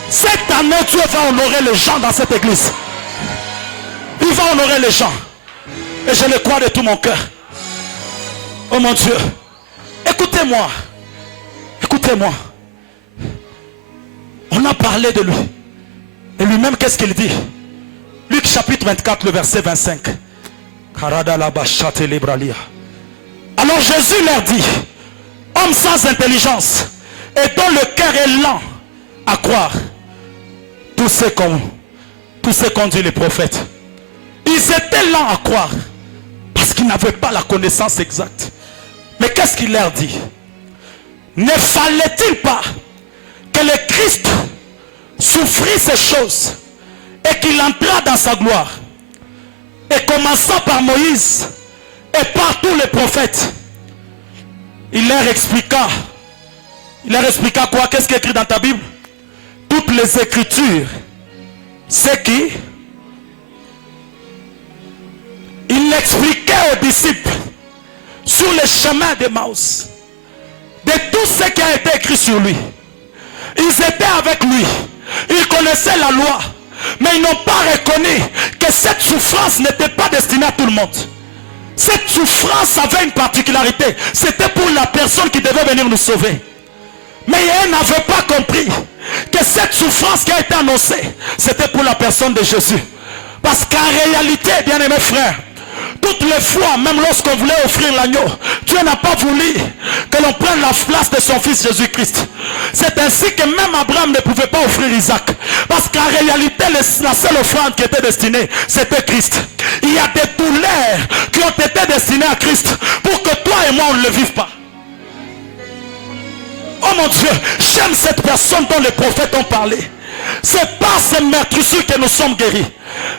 Cette année, Dieu va honorer les gens dans cette église. Il va honorer les gens. Et je le crois de tout mon cœur. Oh mon Dieu. Écoutez-moi. Écoutez-moi. On a parlé de lui. Et lui-même, qu'est-ce qu'il dit? Luc chapitre 24, le verset 25. Alors Jésus leur dit, homme sans intelligence et dont le cœur est lent à croire tout ce qu'ont dit les prophètes. Ils étaient lents à croire parce qu'ils n'avaient pas la connaissance exacte. Mais qu'est-ce qu'il leur dit? Ne fallait-il pas que le Christ souffrit ces choses et qu'il entra dans sa gloire. Et commençant par Moïse et par tous les prophètes, il leur expliqua quoi? Qu'est-ce qui est écrit dans ta Bible? Toutes les Écritures. C'est qui? Il expliquait aux disciples sur le chemin d'Emmaüs de tout ce qui a été écrit sur lui. Ils étaient avec lui, ils connaissaient la loi, mais ils n'ont pas reconnu que cette souffrance n'était pas destinée à tout le monde. Cette souffrance avait une particularité, c'était pour la personne qui devait venir nous sauver. Mais ils n'avaient pas compris que cette souffrance qui a été annoncée, c'était pour la personne de Jésus. Parce qu'en réalité, bien aimés frères, toutes les fois, même lorsqu'on voulait offrir l'agneau, Dieu n'a pas voulu que l'on prenne la place de son fils Jésus-Christ. C'est ainsi que même Abraham ne pouvait pas offrir Isaac. Parce qu'en réalité, la seule offrande qui était destinée, c'était Christ. Il y a des douleurs qui ont été destinées à Christ pour que toi et moi, on ne le vive pas. Oh mon Dieu, j'aime cette personne dont les prophètes ont parlé. C'est par ces meurtrissures que nous sommes guéris.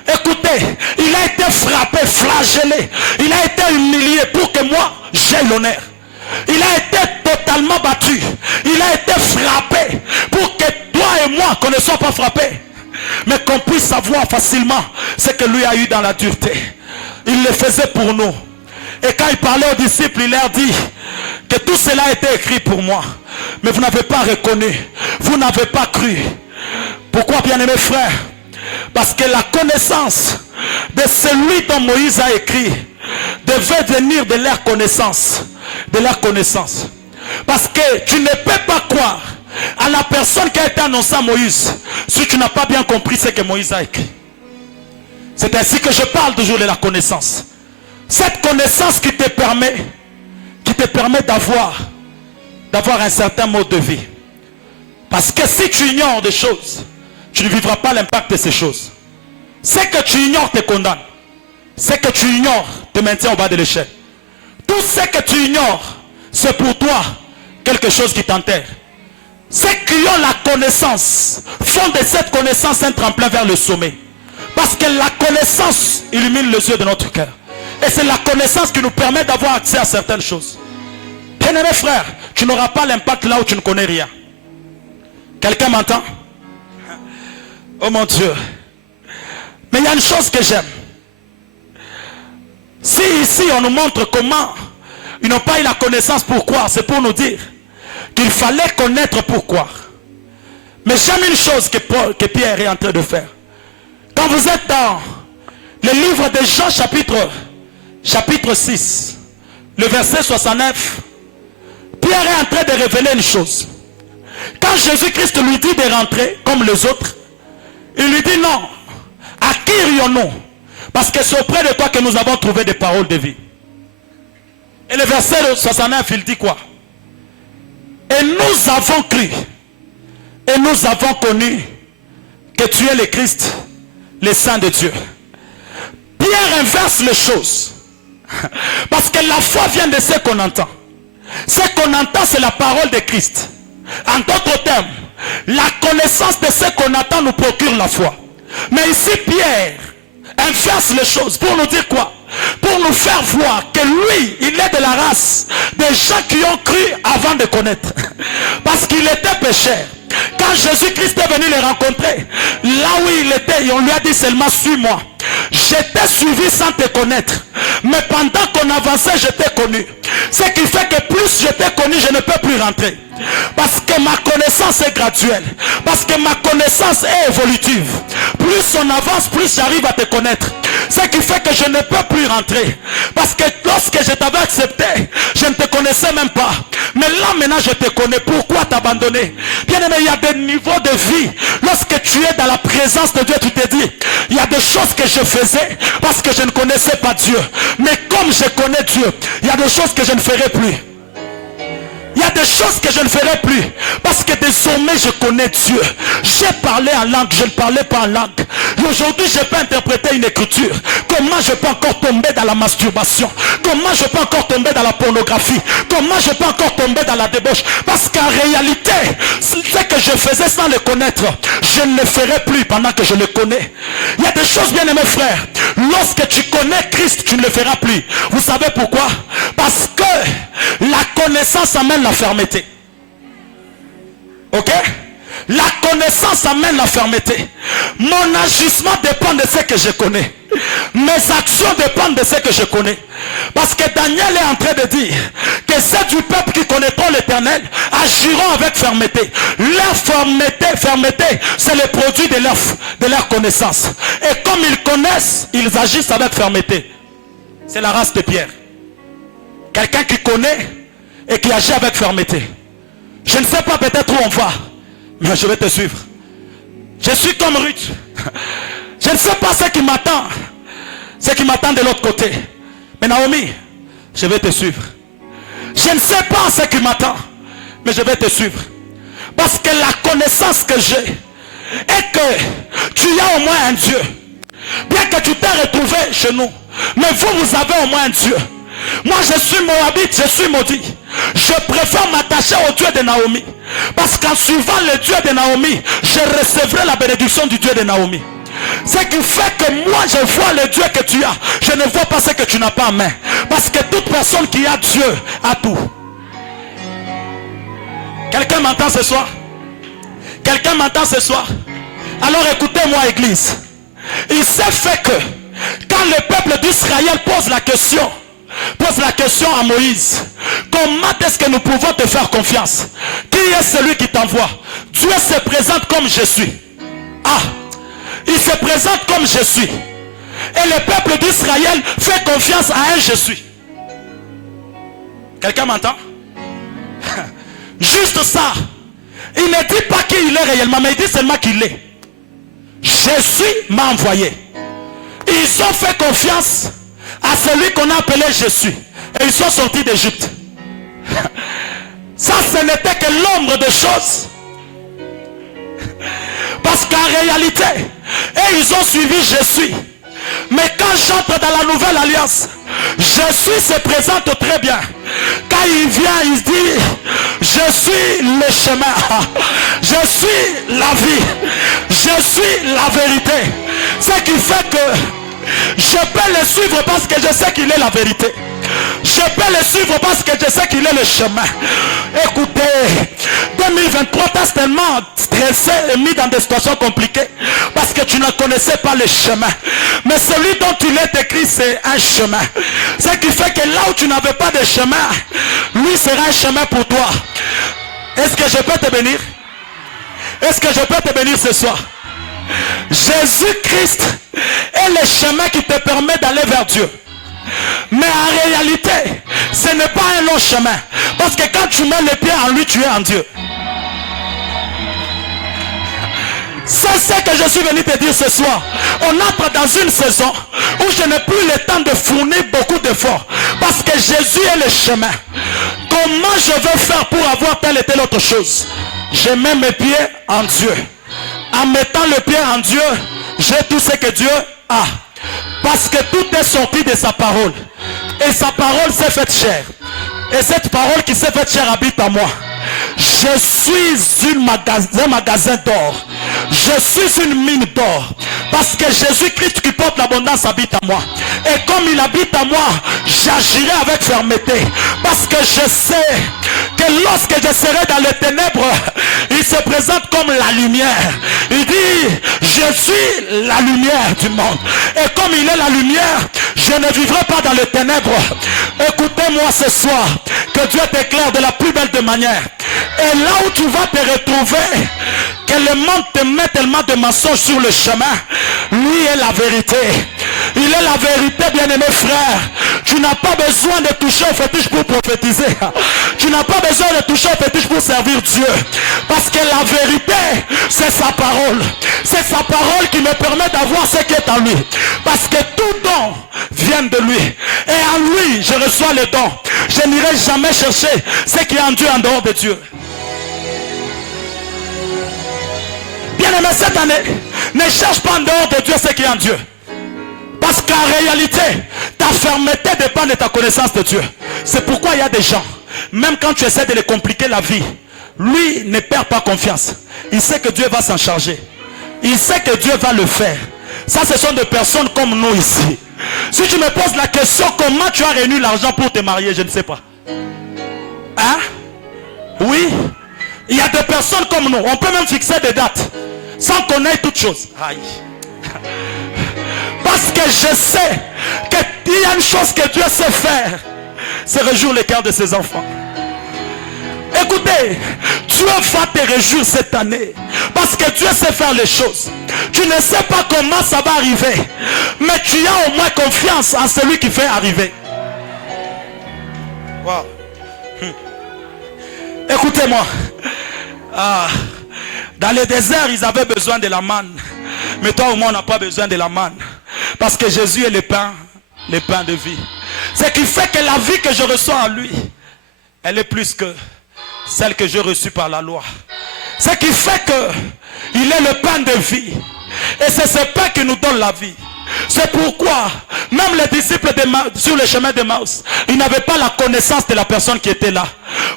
Écoutez, il a été frappé, flagellé. Il a été humilié pour que moi, j'aie l'honneur. Il a été totalement battu. Il a été frappé pour que toi et moi, qu'on ne soit pas frappés, mais qu'on puisse savoir facilement ce que lui a eu dans la dureté. Il le faisait pour nous. Et quand il parlait aux disciples, il leur dit que tout cela a été écrit pour moi. Mais vous n'avez pas reconnu. Vous n'avez pas cru. Pourquoi, bien-aimés frères? Parce que la connaissance de celui dont Moïse a écrit devait venir de leur connaissance. De leur connaissance. Parce que tu ne peux pas croire à la personne qui a été annoncée à Moïse si tu n'as pas bien compris ce que Moïse a écrit. C'est ainsi que je parle toujours de la connaissance. Cette connaissance qui te permet d'avoir un certain mode de vie. Parce que si tu ignores des choses, tu ne vivras pas l'impact de ces choses. Ce que tu ignores te condamne. Ce que tu ignores te maintient au bas de l'échelle. Tout ce que tu ignores, c'est pour toi quelque chose qui t'enterre. Ceux qui ont la connaissance font de cette connaissance un tremplin vers le sommet. Parce que la connaissance illumine les yeux de notre cœur. Et c'est la connaissance qui nous permet d'avoir accès à certaines choses. Bien-aimé frère, tu n'auras pas l'impact là où tu ne connais rien. Quelqu'un m'entend? Oh mon Dieu. Mais il y a une chose que j'aime. Si ici on nous montre comment ils n'ont pas eu la connaissance pour croire, c'est pour nous dire qu'il fallait connaître pour croire. Mais j'aime une chose que Pierre est en train de faire. Quand vous êtes dans le livre de Jean chapitre 6, le verset 69, Pierre est en train de révéler une chose. Quand Jésus-Christ lui dit de rentrer comme les autres, il lui dit non. À qui irions-nous? Parce que c'est auprès de toi que nous avons trouvé des paroles de vie. Et le verset 69, il dit quoi? Et nous avons cru. Et nous avons connu que tu es le Christ, le Saint de Dieu. Pierre inverse les choses. Parce que la foi vient de ce qu'on entend. Ce qu'on entend, c'est la parole de Christ. En d'autres termes, la connaissance de ce qu'on attend nous procure la foi. Mais ici, Pierre inverse les choses pour nous dire quoi? Pour nous faire voir que lui, il est de la race des gens qui ont cru avant de connaître. Parce qu'il était pécheur. Quand Jésus-Christ est venu les rencontrer, là où il était, on lui a dit seulement suis-moi. J'étais suivi sans te connaître. Mais pendant qu'on avançait, je t'ai connu. Ce qui fait que plus je t'ai connu, je ne peux plus rentrer. Parce que ma connaissance est graduelle. Parce que ma connaissance est évolutive. Plus on avance, plus j'arrive à te connaître. Ce qui fait que je ne peux plus rentrer. Parce que lorsque je t'avais accepté, je ne te connaissais même pas. Mais là maintenant je te connais. Pourquoi t'abandonner? Bien aimé, il y a des niveaux de vie. Lorsque tu es dans la présence de Dieu, tu te dis, il y a des choses que je faisais parce que je ne connaissais pas Dieu. Mais comme je connais Dieu, il y a des choses que je ne ferai plus. Il y a des choses que je ne ferai plus. Parce que désormais je connais Dieu. J'ai parlé en langue, je ne parlais pas en langue. Et aujourd'hui je peux interpréter une écriture. Comment je peux encore tomber dans la masturbation? Comment je peux encore tomber dans la pornographie? Comment je peux encore tomber dans la débauche? Parce qu'en réalité, ce que je faisais sans le connaître, je ne le ferai plus pendant que je le connais. Il y a des choses, bien aimés frères, lorsque tu connais Christ, tu ne le feras plus. Vous savez pourquoi? Parce que la connaissance amène la fermeté. Ok? La connaissance amène la fermeté. Mon agissement dépend de ce que je connais. Mes actions dépendent de ce que je connais. Parce que Daniel est en train de dire que ceux du peuple qui connaîtront l'Éternel agiront avec fermeté. Leur fermeté, c'est le produit de leur connaissance. Et comme ils connaissent, ils agissent avec fermeté. C'est la race de Pierre. Quelqu'un qui connaît et qui agit avec fermeté. Je ne sais pas peut-être où on va, mais je vais te suivre. Je suis comme Ruth. Je ne sais pas ce qui m'attend. Ce qui m'attend de l'autre côté. Mais Naomi, je vais te suivre. Je ne sais pas ce qui m'attend, mais je vais te suivre. Parce que la connaissance que j'ai est que tu as au moins un Dieu. Bien que tu t'es retrouvé chez nous, mais vous avez au moins un Dieu. Moi je suis moabite, je suis maudit. Je préfère m'attacher au Dieu de Naomi. Parce qu'en suivant le Dieu de Naomi, je recevrai la bénédiction du Dieu de Naomi. Ce qui fait que moi je vois le Dieu que tu as. Je ne vois pas ce que tu n'as pas en main. Parce que toute personne qui a Dieu a tout. Quelqu'un m'entend ce soir? Quelqu'un m'entend ce soir? Alors écoutez-moi église. Il s'est fait que quand le peuple d'Israël pose la question à Moïse, comment est-ce que nous pouvons te faire confiance? Qui est celui qui t'envoie? Dieu se présente comme je suis. Ah, il se présente comme je suis. Et le peuple d'Israël fait confiance à un je suis. Quelqu'un m'entend? Juste ça. Il ne dit pas qui il est réellement, mais il dit seulement qu'il est. Jésus m'a envoyé. Ils ont fait confiance à celui qu'on a appelé Jésus. Et ils sont sortis d'Égypte. Ça, ce n'était que l'ombre de choses. Parce qu'en réalité, ils ont suivi Jésus. Mais quand j'entre dans la nouvelle alliance, Jésus se présente très bien. Quand il vient, il dit, je suis le chemin, je suis la vie, je suis la vérité. Ce qui fait que je peux le suivre parce que je sais qu'il est la vérité. Je peux le suivre parce que je sais qu'il est le chemin. Écoutez, 2023 t'as tellement stressé et mis dans des situations compliquées parce que tu ne connaissais pas le chemin. Mais celui dont il est écrit, c'est un chemin. Ce qui fait que là où tu n'avais pas de chemin, lui sera un chemin pour toi. Est-ce que je peux te bénir? Est-ce que je peux te bénir ce soir? Jésus-Christ est le chemin qui te permet d'aller vers Dieu. Mais en réalité, ce n'est pas un long chemin. Parce que quand tu mets les pieds en lui, tu es en Dieu. C'est ce que je suis venu te dire ce soir. On entre dans une saison où je n'ai plus le temps de fournir beaucoup d'efforts. Parce que Jésus est le chemin. Comment je vais faire pour avoir telle et telle autre chose? Je mets mes pieds en Dieu. En mettant le pied en Dieu, j'ai tout ce que Dieu a. Parce que tout est sorti de sa parole. Et sa parole s'est faite chair. Et cette parole qui s'est faite chair habite en moi. Je suis un magasin d'or. Je suis une mine d'or. Parce que Jésus-Christ qui porte l'abondance habite en moi. Et comme il habite en moi, j'agirai avec fermeté. Parce que je sais que lorsque je serai dans les ténèbres, il se présente comme la lumière. Il dit, je suis la lumière du monde. Et comme il est la lumière, je ne vivrai pas dans les ténèbres. Écoutez-moi ce soir, que Dieu t'éclaire de la plus belle de manière. Et là où tu vas te retrouver, que le monde te met tellement de mensonges sur le chemin, lui est la vérité. Il est la vérité, bien-aimé frère. Tu n'as pas besoin de toucher au fétiche pour prophétiser. Tu n'as pas besoin de toucher au fétiche pour servir Dieu. Parce que la vérité, c'est sa parole. C'est sa parole qui me permet d'avoir ce qui est en lui. Parce que tout don vient de lui. Et en lui, je reçois le don. Je n'irai jamais chercher ce qui est en Dieu en dehors de Dieu. Bien-aimé, cette année, ne cherche pas en dehors de Dieu ce qui est en Dieu. Parce qu'en réalité, ta fermeté dépend de ta connaissance de Dieu. C'est pourquoi il y a des gens, même quand tu essaies de les compliquer la vie, lui ne perd pas confiance. Il sait que Dieu va s'en charger. Il sait que Dieu va le faire. Ça, ce sont des personnes comme nous ici. Si tu me poses la question, comment tu as réuni l'argent pour te marier, je ne sais pas. Hein? Oui. Il y a des personnes comme nous. On peut même fixer des dates sans connaître toutes choses. Aïe. Parce que je sais qu'il y a une chose que Dieu sait faire. C'est réjouir le cœur de ses enfants. Écoutez, Dieu va te réjouir cette année. Parce que Dieu sait faire les choses. Tu ne sais pas comment ça va arriver. Mais tu as au moins confiance en celui qui fait arriver. Wow. Écoutez-moi. Dans le désert, ils avaient besoin de la manne. Mais toi, au moins, on n'a pas besoin de la manne. Parce que Jésus est le pain de vie. Ce qui fait que la vie que je reçois en lui, elle est plus que celle que j'ai reçue par la loi. Ce qui fait que il est le pain de vie. Et c'est ce pain qui nous donne la vie. C'est pourquoi même les disciples sur le chemin d'Emmaüs, ils n'avaient pas la connaissance de la personne qui était là.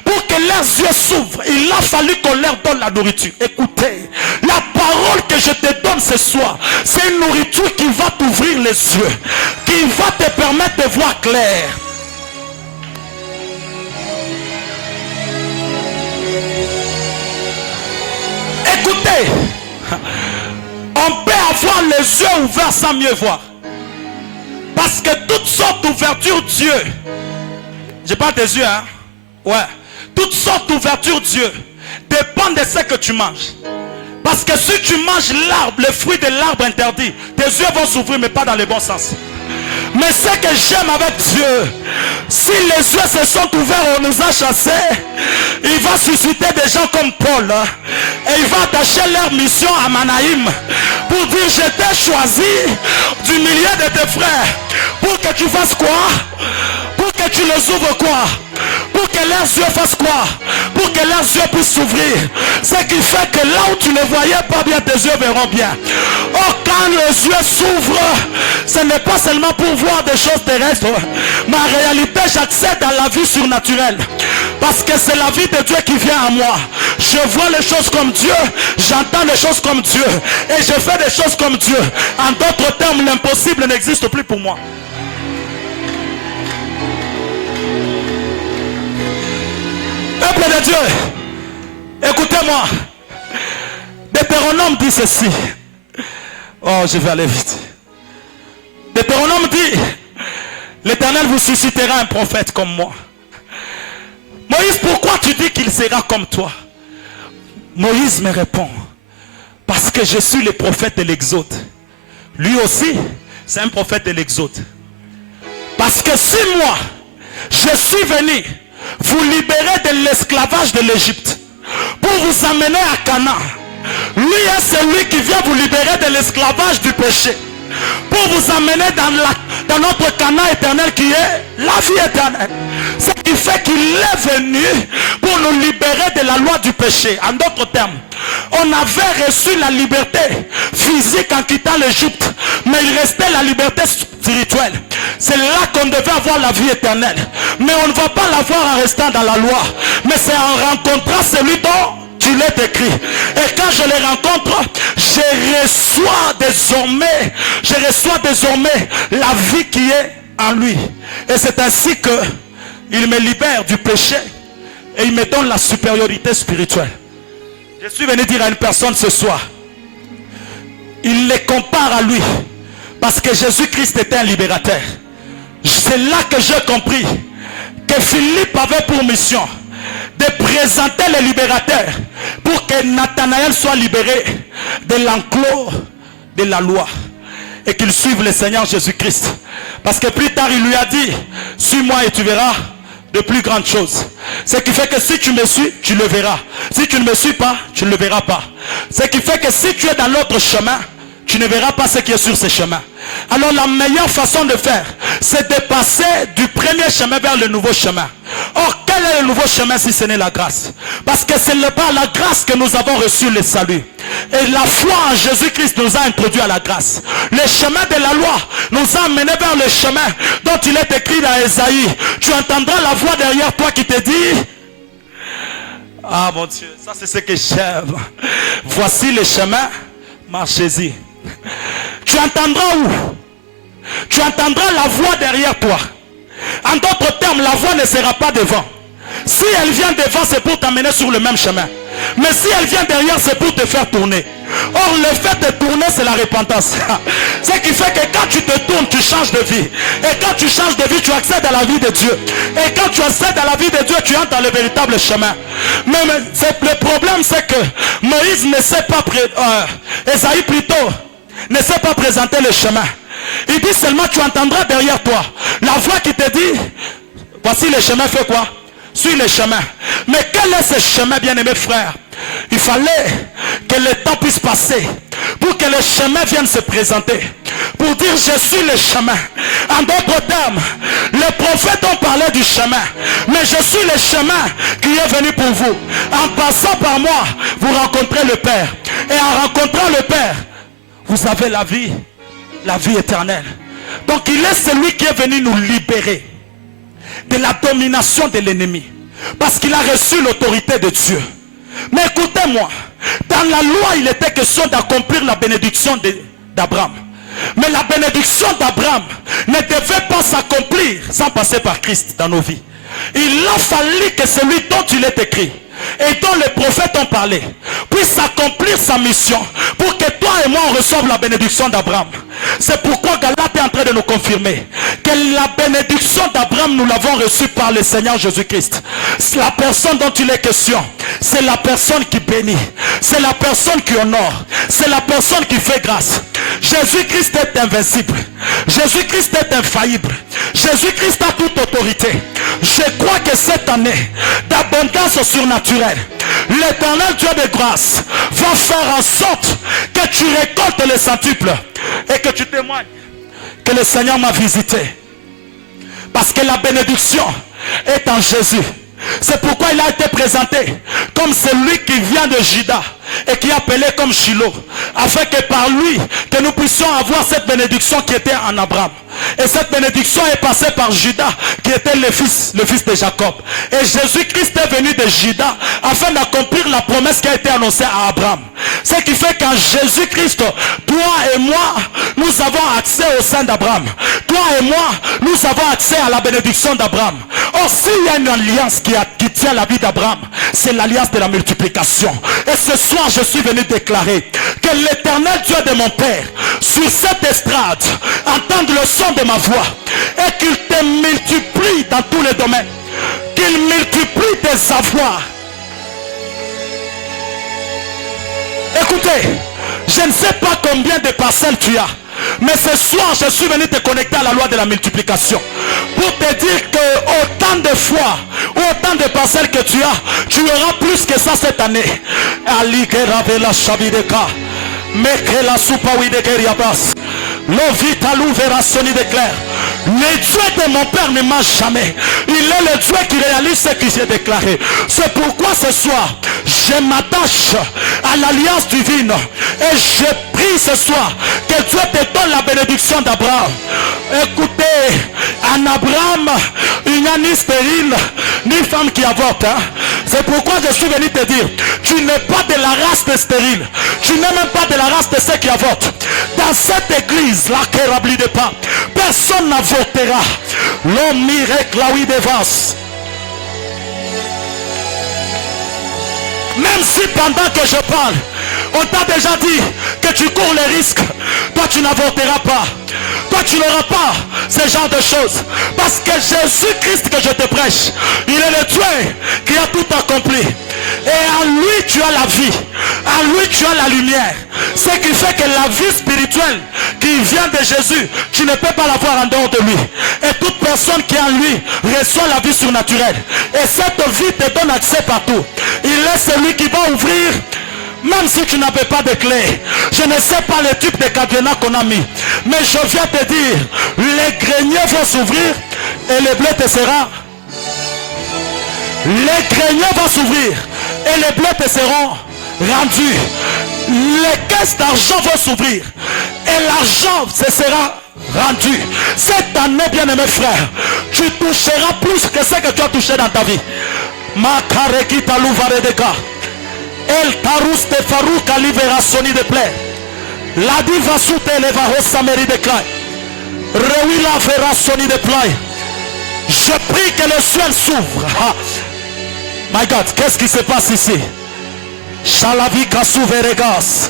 Pour que leurs yeux s'ouvrent, il a fallu qu'on leur donne la nourriture. Écoutez, la parole que je te donne ce soir, c'est une nourriture qui va t'ouvrir les yeux, qui va te permettre de voir clair. Écoutez, on peut avoir les yeux ouverts sans mieux voir. Parce que toutes sortes d'ouvertures Dieu, je parle des yeux, hein? Ouais. Toutes sortes d'ouvertures Dieu dépendent de ce que tu manges. Parce que si tu manges l'arbre, le fruit de l'arbre interdit, tes yeux vont s'ouvrir, mais pas dans le bon sens. Mais ce que j'aime avec Dieu, si les yeux se sont ouverts, on nous a chassés, il va susciter des gens comme Paul, hein, et il va attacher leur mission à Manaïm pour dire: je t'ai choisi du milieu de tes frères pour que tu fasses quoi? Pour que tu les ouvres quoi? Pour que leurs yeux fassent quoi? Pour que leurs yeux puissent s'ouvrir. Ce qui fait que là où tu ne voyais pas bien, tes yeux verront bien. Oh, quand les yeux s'ouvrent, ce n'est pas seulement pour voir des choses terrestres, mais en réalité j'accède à la vie surnaturelle. Parce que c'est la vie de Dieu qui vient à moi. Je vois les choses comme Dieu, j'entends les choses comme Dieu, et je fais des choses comme Dieu. En d'autres termes, l'impossible n'existe plus pour moi. Peuple de Dieu, écoutez-moi. Deutéronome dit ceci. Oh, je vais aller vite. Deutéronome dit: l'Éternel vous suscitera un prophète comme moi. Moïse, pourquoi tu dis qu'il sera comme toi? Moïse me répond: parce que je suis le prophète de l'Exode. Lui aussi, c'est un prophète de l'Exode. Parce que si moi, je suis venu vous libérer de l'esclavage de l'Égypte pour vous amener à Canaan, lui est celui qui vient vous libérer de l'esclavage du péché pour vous amener dans notre Canaan éternel qui est la vie éternelle. Ce qui fait qu'il est venu pour nous libérer de la loi du péché. En d'autres termes, on avait reçu la liberté physique en quittant l'Égypte, mais il restait la liberté spirituelle. C'est là qu'on devait avoir la vie éternelle. Mais on ne va pas l'avoir en restant dans la loi, mais c'est en rencontrant celui dont tu l'as écrit. Et quand je les rencontre, je reçois désormais la vie qui est en lui. Et c'est ainsi que il me libère du péché et il me donne la supériorité spirituelle. Je suis venu dire à une personne ce soir, il les compare à lui parce que Jésus-Christ était un libérateur. C'est là que j'ai compris que Philippe avait pour mission de présenter le libérateur pour que Nathanaël soit libéré de l'enclos de la loi et qu'il suive le Seigneur Jésus-Christ. Parce que plus tard il lui a dit: suis-moi et tu verras de plus grandes choses. Ce qui fait que si tu me suis, tu le verras. Si tu ne me suis pas, tu ne le verras pas. Ce qui fait que si tu es dans l'autre chemin, tu ne verras pas ce qui est sur ce chemin. Alors la meilleure façon de faire, c'est de passer du premier chemin vers le nouveau chemin. Or, quel est le nouveau chemin si ce n'est la grâce? Parce que ce n'est pas la grâce que nous avons reçu le salut. Et la foi en Jésus-Christ nous a introduit à la grâce. Le chemin de la loi nous a amenés vers le chemin dont il est écrit dans Ésaïe. Tu entendras la voix derrière toi qui te dit... Ah mon Dieu, ça c'est ce que j'aime. Voici le chemin, marchez-y. Tu entendras où? Tu entendras la voix derrière toi. En d'autres termes, la voix ne sera pas devant. Si elle vient devant, c'est pour t'amener sur le même chemin. Mais si elle vient derrière, c'est pour te faire tourner. Or, le fait de tourner, c'est la repentance. Ce qui fait que quand tu te tournes, tu changes de vie. Et quand tu changes de vie, tu accèdes à la vie de Dieu. Et quand tu accèdes à la vie de Dieu, tu entres dans le véritable chemin. Mais le problème, c'est que Moïse ne sait pas, Ésaïe plutôt, ne sait pas présenter le chemin. Il dit seulement, tu entendras derrière toi la voix qui te dit, voici le chemin, fais quoi? Suis le chemin. Mais quel est ce chemin, bien-aimé frère? Il fallait que le temps puisse passer pour que le chemin vienne se présenter. Pour dire, je suis le chemin. En d'autres termes, les prophètes ont parlé du chemin. Mais je suis le chemin qui est venu pour vous. En passant par moi, vous rencontrez le Père. Et en rencontrant le Père, vous avez la vie éternelle. Donc il est celui qui est venu nous libérer de la domination de l'ennemi, parce qu'il a reçu l'autorité de Dieu. Mais écoutez-moi, dans la loi il était question d'accomplir la bénédiction d'Abraham. Mais la bénédiction d'Abraham ne devait pas s'accomplir sans passer par Christ dans nos vies. Il a fallu que celui dont il est écrit et dont les prophètes ont parlé puisse accomplir sa mission pour que toi et moi on reçoive la bénédiction d'Abraham. C'est pourquoi Galate est en train de nous confirmer que la bénédiction d'Abraham nous l'avons reçue par le Seigneur Jésus-Christ. La personne dont il est question, c'est la personne qui bénit, c'est la personne qui honore, c'est la personne qui fait grâce. Jésus-Christ est invincible, Jésus-Christ est infaillible, Jésus-Christ a toute autorité. Je crois que cette année d'abondance surnaturelle, l'Éternel Dieu de grâce va faire en sorte que tu récoltes les centuples et que tu témoignes que le Seigneur m'a visité. Parce que la bénédiction est en Jésus. C'est pourquoi il a été présenté comme celui qui vient de Juda et qui est appelé comme Shiloh, afin que par lui que nous puissions avoir cette bénédiction qui était en Abraham. Et cette bénédiction est passée par Juda, qui était le fils de Jacob. Et Jésus-Christ est venu de Juda afin d'accomplir la promesse qui a été annoncée à Abraham. Ce qui fait qu'en Jésus-Christ, toi et moi, nous avons accès au sein d'Abraham. Toi et moi, nous avons accès à la bénédiction d'Abraham. Or, s'il y a une alliance qui tient la vie d'Abraham, c'est l'alliance de la multiplication. Et ce soir, je suis venu déclarer que l'Éternel Dieu de mon Père, sur cette estrade, entende le son de ma voix et qu'il te multiplie dans tous les domaines, qu'il multiplie tes avoirs. Écoutez, je ne sais pas combien de parcelles tu as, mais ce soir je suis venu te connecter à la loi de la multiplication pour te dire que autant de fois ou autant de parcelles que tu as, tu auras plus que ça cette année. Le Dieu de mon Père ne ment jamais. Il est le Dieu qui réalise ce qui s'est déclaré. C'est pourquoi ce soir je m'attache à l'alliance divine et je prie ce soir que Dieu te donne la bénédiction d'Abraham. Écoutez, en Abraham il n'y a ni stérile ni femme qui avorte, hein? C'est pourquoi je suis venu te dire, tu n'es pas de la race des stériles, tu n'es même pas de la race de ceux qui avortent. Dans cette église, la kérabli de pas, personne n'avortera. L'homme miracle là où il devance. Même si pendant que je parle, on t'a déjà dit que tu cours les risques, toi tu n'avorteras pas. Toi tu n'auras pas ce genre de choses. Parce que Jésus-Christ que je te prêche, il est le Dieu qui a tout accompli. Et en lui tu as la vie. En lui, tu as la lumière. Ce qui fait que la vie spirituelle qui vient de Jésus, tu ne peux pas l'avoir en dehors de lui. Et toute personne qui est en lui reçoit la vie surnaturelle. Et cette vie te donne accès partout. Il est celui qui va ouvrir, même si tu n'avais pas de clé. Je ne sais pas le type de cadenas qu'on a mis. Mais je viens te dire, les greniers vont s'ouvrir et les bleus te seront. Les greniers vont s'ouvrir et les bleus te seront rendus. Les caisses d'argent vont s'ouvrir et l'argent se sera rendu. Cette année, bien-aimé frère, tu toucheras plus que ce que tu as touché dans ta vie. Makarekita louvaredeka. El tarus te farouk a libéra soni de plaie. La diva soute eleva rosameri de craie. Rewila vera soni de plaie. Je prie que le ciel s'ouvre. My God, qu'est-ce qui se passe ici? Shalavika souveregas.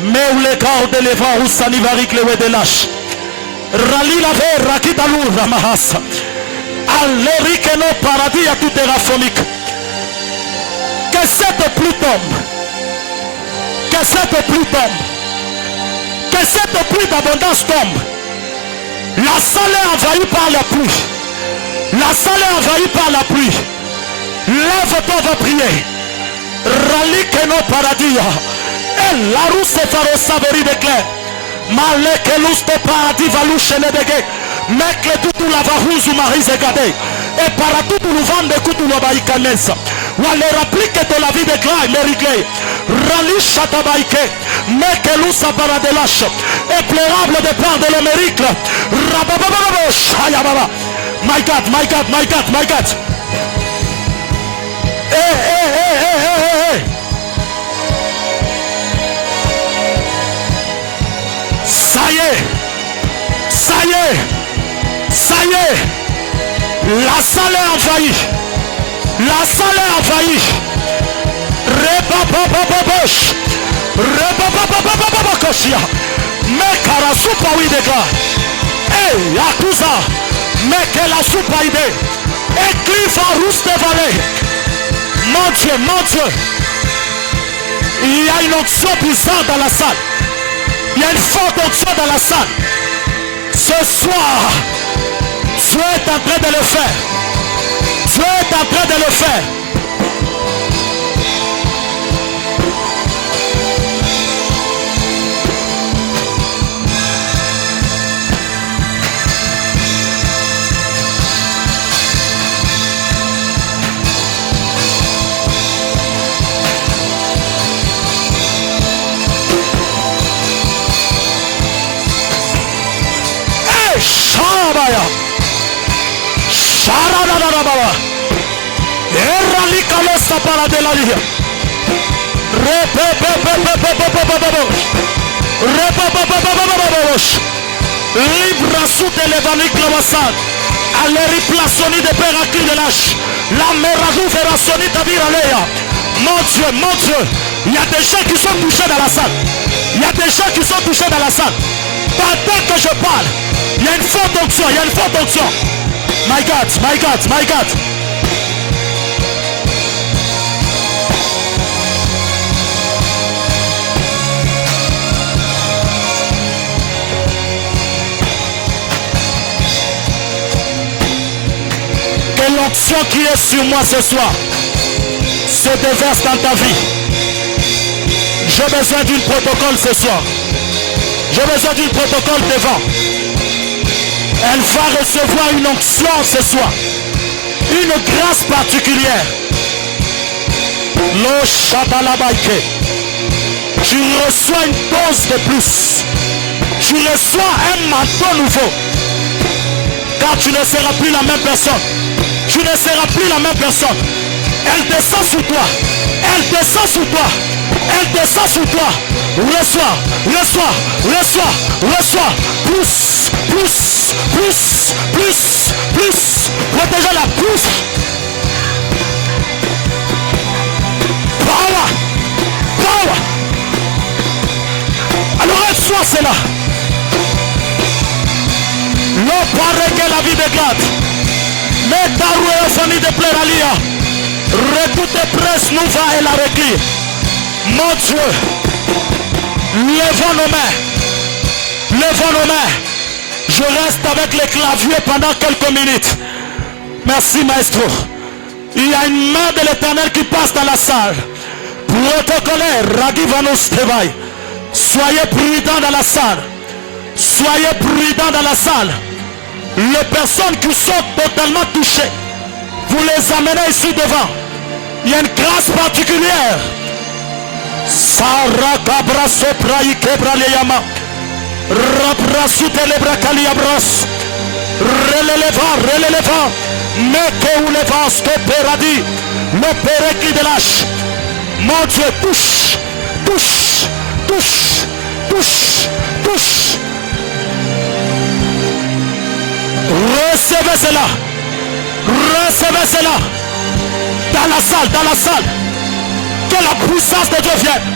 Meule garde le vent ou sanivarik le wedelash. Rali la ver rakidalou ramahasa. Alerique no paradis à tout terraphonique. Que cette pluie tombe. Que cette pluie tombe. Que cette pluie d'abondance tombe. La salle est envahie par la pluie. La salle est envahie par la pluie. Lève-toi, va prier. Rali no paradis. Et la roue se faro saveri de clair. Maleke luste paradis valou chene de gué. Mekle tutu la varouzu marise gade. Et para tutu nous vende kutu no baïkanesa. Wale rapplique de la vie de Clay, Mériglé. Rali chatabaïke. Meke lusa paradelash. Éplorable de part de l'Amérique. Rababababo. Shayababa. My God, my God, my God, my God. Hey. Ça y est. Ça y est. Ça y est. La salle est envahie. La salle est envahie. Rebababababosh. Rebababababakoshia. Mekara soupa widega. Hey, Yakuza. Mekela soupa ide. Éclive en rousse de vallée. Mon Dieu, mon Dieu. Il y a une onction puissante dans la salle. Il y a une forte onction dans la salle. Ce soir, tu es en train de le faire. Tu es en train de le faire. Sharabaya. Sharadadadababa. Erralika losta para de la liga. Libra sute levanik lavasan. Aleri plasoni de perakli de l'âge. La meradou verasoni tabir alea. Mon Dieu, il y a des gens qui sont touchés dans la salle. Il y a des gens qui sont touchés dans la salle. Pendant que je parle, il y a une forte onction, il y a une forte onction. My God, my God, my God. Que l'onction qui est sur moi ce soir se déverse dans ta vie. J'ai besoin d'une protocole ce soir. J'ai besoin d'une protocole devant. Elle va recevoir une onction ce soir. Une grâce particulière. Lo Shabalabaike. Tu reçois une dose de plus. Tu reçois un manteau nouveau. Car tu ne seras plus la même personne. Tu ne seras plus la même personne. Elle descend sur toi. Elle descend sur toi. Elle descend sur toi. Reçois. Plus. Protégez la pousse. Power. Alors reçois cela. L'eau paraît que la vie dégrade. Mais ta roue famille de Pleralia. Retoute presse nous va et la requis. Mon Dieu, levons nos mains. Levons nos mains. Je reste avec les claviers pendant quelques minutes. Merci, maestro. Il y a une main de l'Éternel qui passe dans la salle. Protocolaire, Radivanus Tevaï. Soyez prudents dans la salle. Soyez prudents dans la salle. Les personnes qui sont totalement touchées, vous les amenez ici devant. Il y a une grâce particulière. Sarah Cabra Sopraï Kebraleyama. Rabrasute Lebracaliabras. Relevant. Meke ou levas que peradi. Le père qui délache. Mon Dieu, touche. Recevez cela. Dans la salle. Que la puissance de Dieu vienne.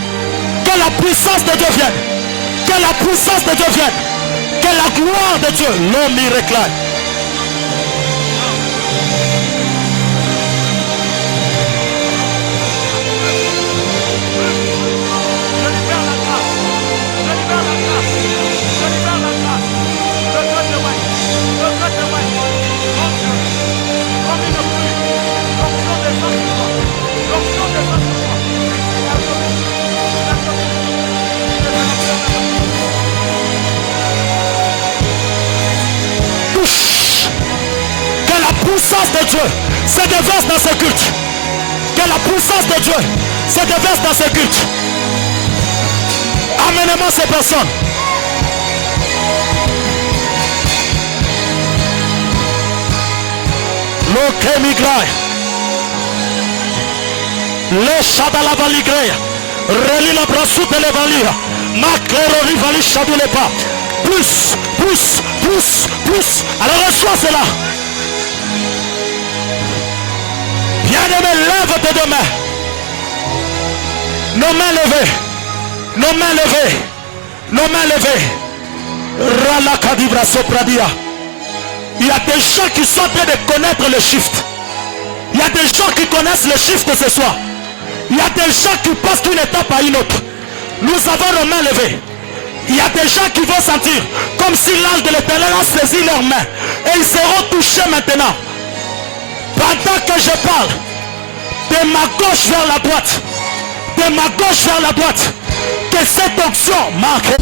Que la puissance de Dieu vienne. Que la gloire de Dieu. L'homme y réclame. De Dieu se déverse dans ce culte. Que la puissance de Dieu se déverse dans ce culte. Amenez-moi ces personnes. Loke migraï. Le chadalavaligré. Reli la brasoute les valia. Maclerori vali chadou les pas. Plus. Alors reçois cela. Bien-aimé, lève tes deux mains. Nos mains levées. Ralakadivra sopradia. Il y a des gens qui sont en train de connaître le shift. Il y a des gens qui connaissent le shift ce soir. Il y a des gens qui passent d'une étape à une autre. Nous avons nos mains levées. Il y a des gens qui vont sentir comme si l'ange de l'Éternel a saisi leurs mains. Et ils seront touchés maintenant. Pendant que je parle, de ma gauche vers la droite, que cette onction marque.